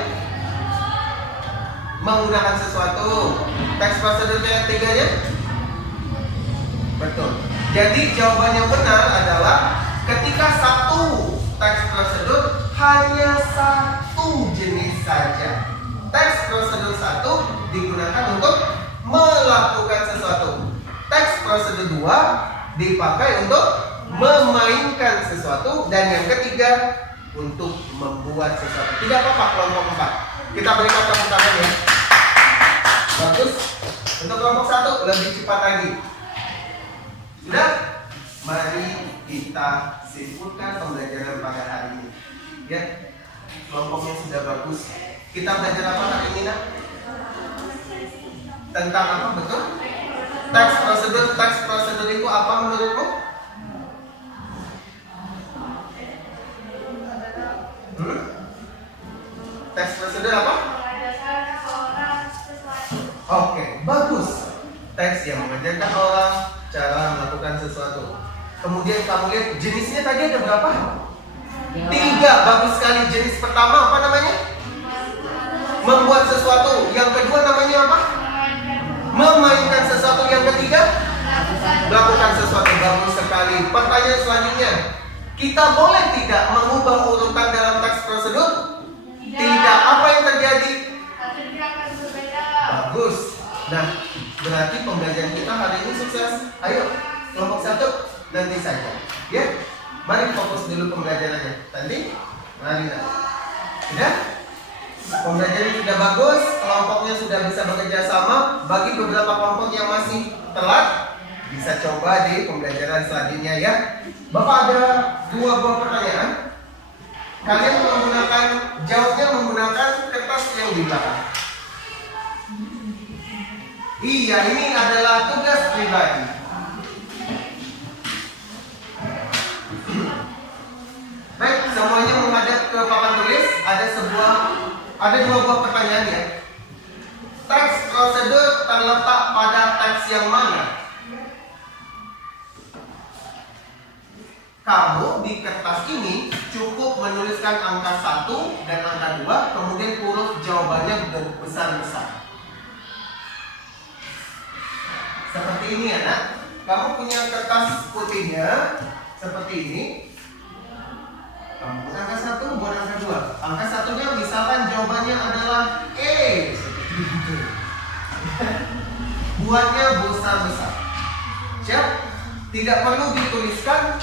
menggunakan sesuatu. Teks prosedur yang 3-nya betul. Jadi jawaban yang benar adalah ketika satu teks prosedur hanya satu jenis saja. Teks prosedur 1 digunakan untuk melakukan sesuatu. Teks prosedur 2 dipakai untuk memainkan sesuatu, dan yang ketiga untuk membuat sesuatu. Tidak apa-apa kelompok 4. Kita berikan tepuk tangan ya. Bagus. Untuk kelompok 1 lebih cepat lagi. Sudah? Mari kita simpulkan pembelajaran pada hari ini. Ya. Kelompoknya sudah bagus. Kita belajar apa hari ini, Nak? Tentang apa betul? Teks prosedur. Teks prosedur itu apa menurutmu? Teks prosedur apa? Oke, bagus. Teks yang mengajarkan orang cara melakukan sesuatu. Kemudian kamu lihat jenisnya tadi ada berapa? 3. Bagus sekali. Jenis pertama apa namanya? Membuat sesuatu. Yang kedua namanya apa? Memainkan sesuatu. Yang ketiga? Melakukan sesuatu. Bagus sekali. Pertanyaan selanjutnya, kita boleh tidak mengubah urutan dalam teks prosedur? Tidak. Apa yang terjadi? Bagus. Nah, berarti pembelajaran kita hari ini sukses. Ayo, kelompok 1 nanti saja. Ya, mari fokus dulu pembelajarannya. Nanti, mari. Sudah? Pembelajaran sudah bagus. Kelompoknya sudah bisa bekerja sama. Bagi beberapa kelompok yang masih telat, bisa coba di pembelajaran selanjutnya ya. Bapak ada 2 buah pertanyaan. Kalian jawabnya menggunakan kertas yang di belakang. Iya, ini adalah tugas pribadi. Baik, semuanya menghadap ke papan tulis. Ada 2 buah pertanyaan ya. Teks prosedur terletak pada teks yang mana? Kamu di kertas ini cukup menuliskan angka 1 dan angka 2, kemudian huruf jawabannya besar-besar. Seperti ini ya, Nak. Kamu punya kertas putihnya seperti ini. Kamu buat angka 1, buat angka 2. Angka 1-nya misalkan jawabannya adalah E. Buatnya besar-besar. Siap? Tidak perlu dituliskan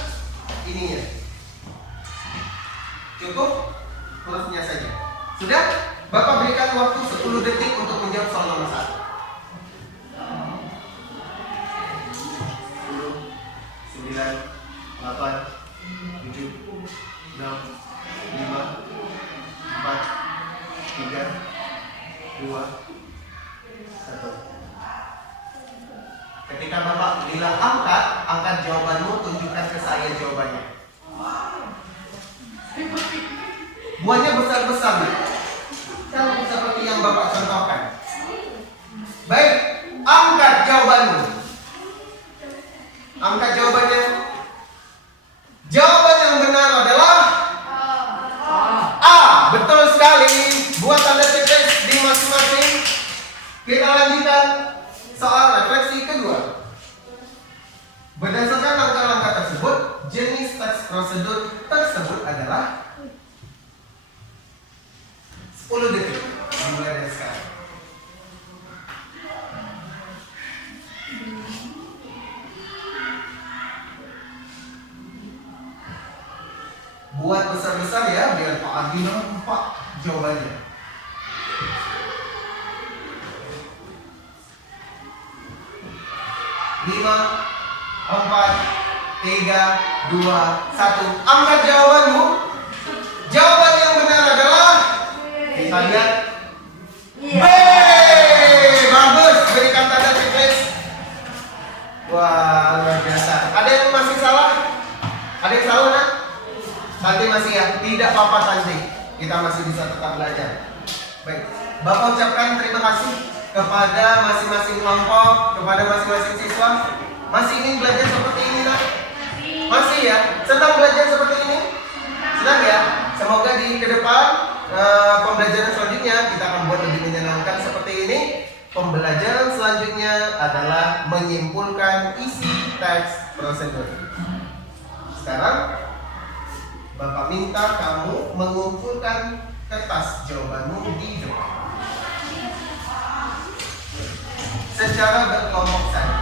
ininya. Cukup hurufnya saja. Sudah? Bapak berikan waktu 10 detik untuk menjawab soal nomor 1. 10, 9, 8, 7, 6, 5, 4, 3, 2, 1. Ketika Bapak bilang angkat jawabanmu, tunjukkan ke saya jawabannya. Buahnya besar-besar nih. Seperti yang Bapak contohkan. Baik, angkat jawabanmu. Angkat jawabannya. Jawaban yang benar adalah A. Betul sekali. Buat tanda titik di masing-masing. Kita lanjutkan soal refleksi kedua. Berdasarkan langkah-langkah tersebut, jenis teks prosedur tersebut adalah 10 detik dimulai dari sekarang. Buat besar-besar ya, biar Pak Adi nampak jawabannya. Lima, 4, 3, 2, 1. Angkat jawabanmu. Jawaban yang benar adalah, kita lihat. B. Bagus, berikan tanda checklist. Wah, luar biasa. Ada yang masih salah? Ada yang salah, nak? Tante masih ya? Tidak apa-apa Tante. Kita masih bisa tetap belajar. Baik, Bapak ucapkan terima kasih kepada masing-masing kelompok, kepada masing-masing siswa. Masih ingin belajar seperti ini, nak? Masih ya? Senang belajar seperti ini? Senang ya? Semoga di ke depan pembelajaran selanjutnya kita akan buat lebih menyenangkan seperti ini. Pembelajaran selanjutnya adalah menyimpulkan isi teks prosedur. Sekarang Bapak minta kamu mengumpulkan kertas jawabanmu di depan secara berkelompok saja.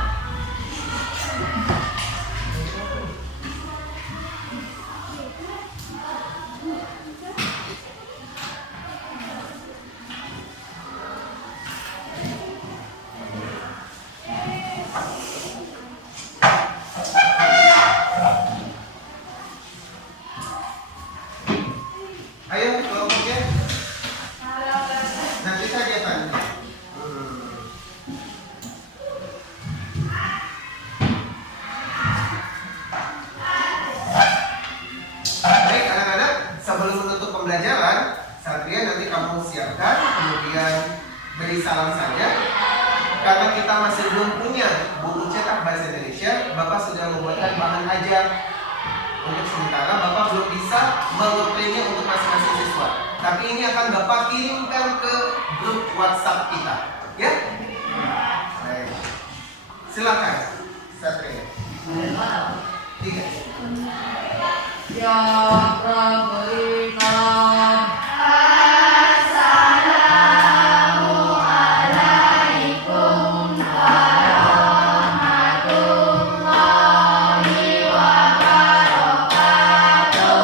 Ayo kelompoknya. Nanti saja tanya. Baik anak-anak, sebelum menutup pembelajaran, Satria nanti kamu siapkan, kemudian beri salam saja. Karena kita masih belum punya buku cetak bahasa Indonesia, Bapak sudah membuatkan bahan ajar. Untuk sementara Bapak belum bisa mengumpulnya untuk masing-masing siswa. Tapi ini akan Bapak kirimkan ke grup WhatsApp kita, ya? Baik. Silakan, Satria. 3. Ya Rabbina.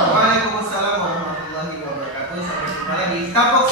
Waalaikumsalam warahmatullahi wabarakatuh. Sampai jumpa lagi. Tepuk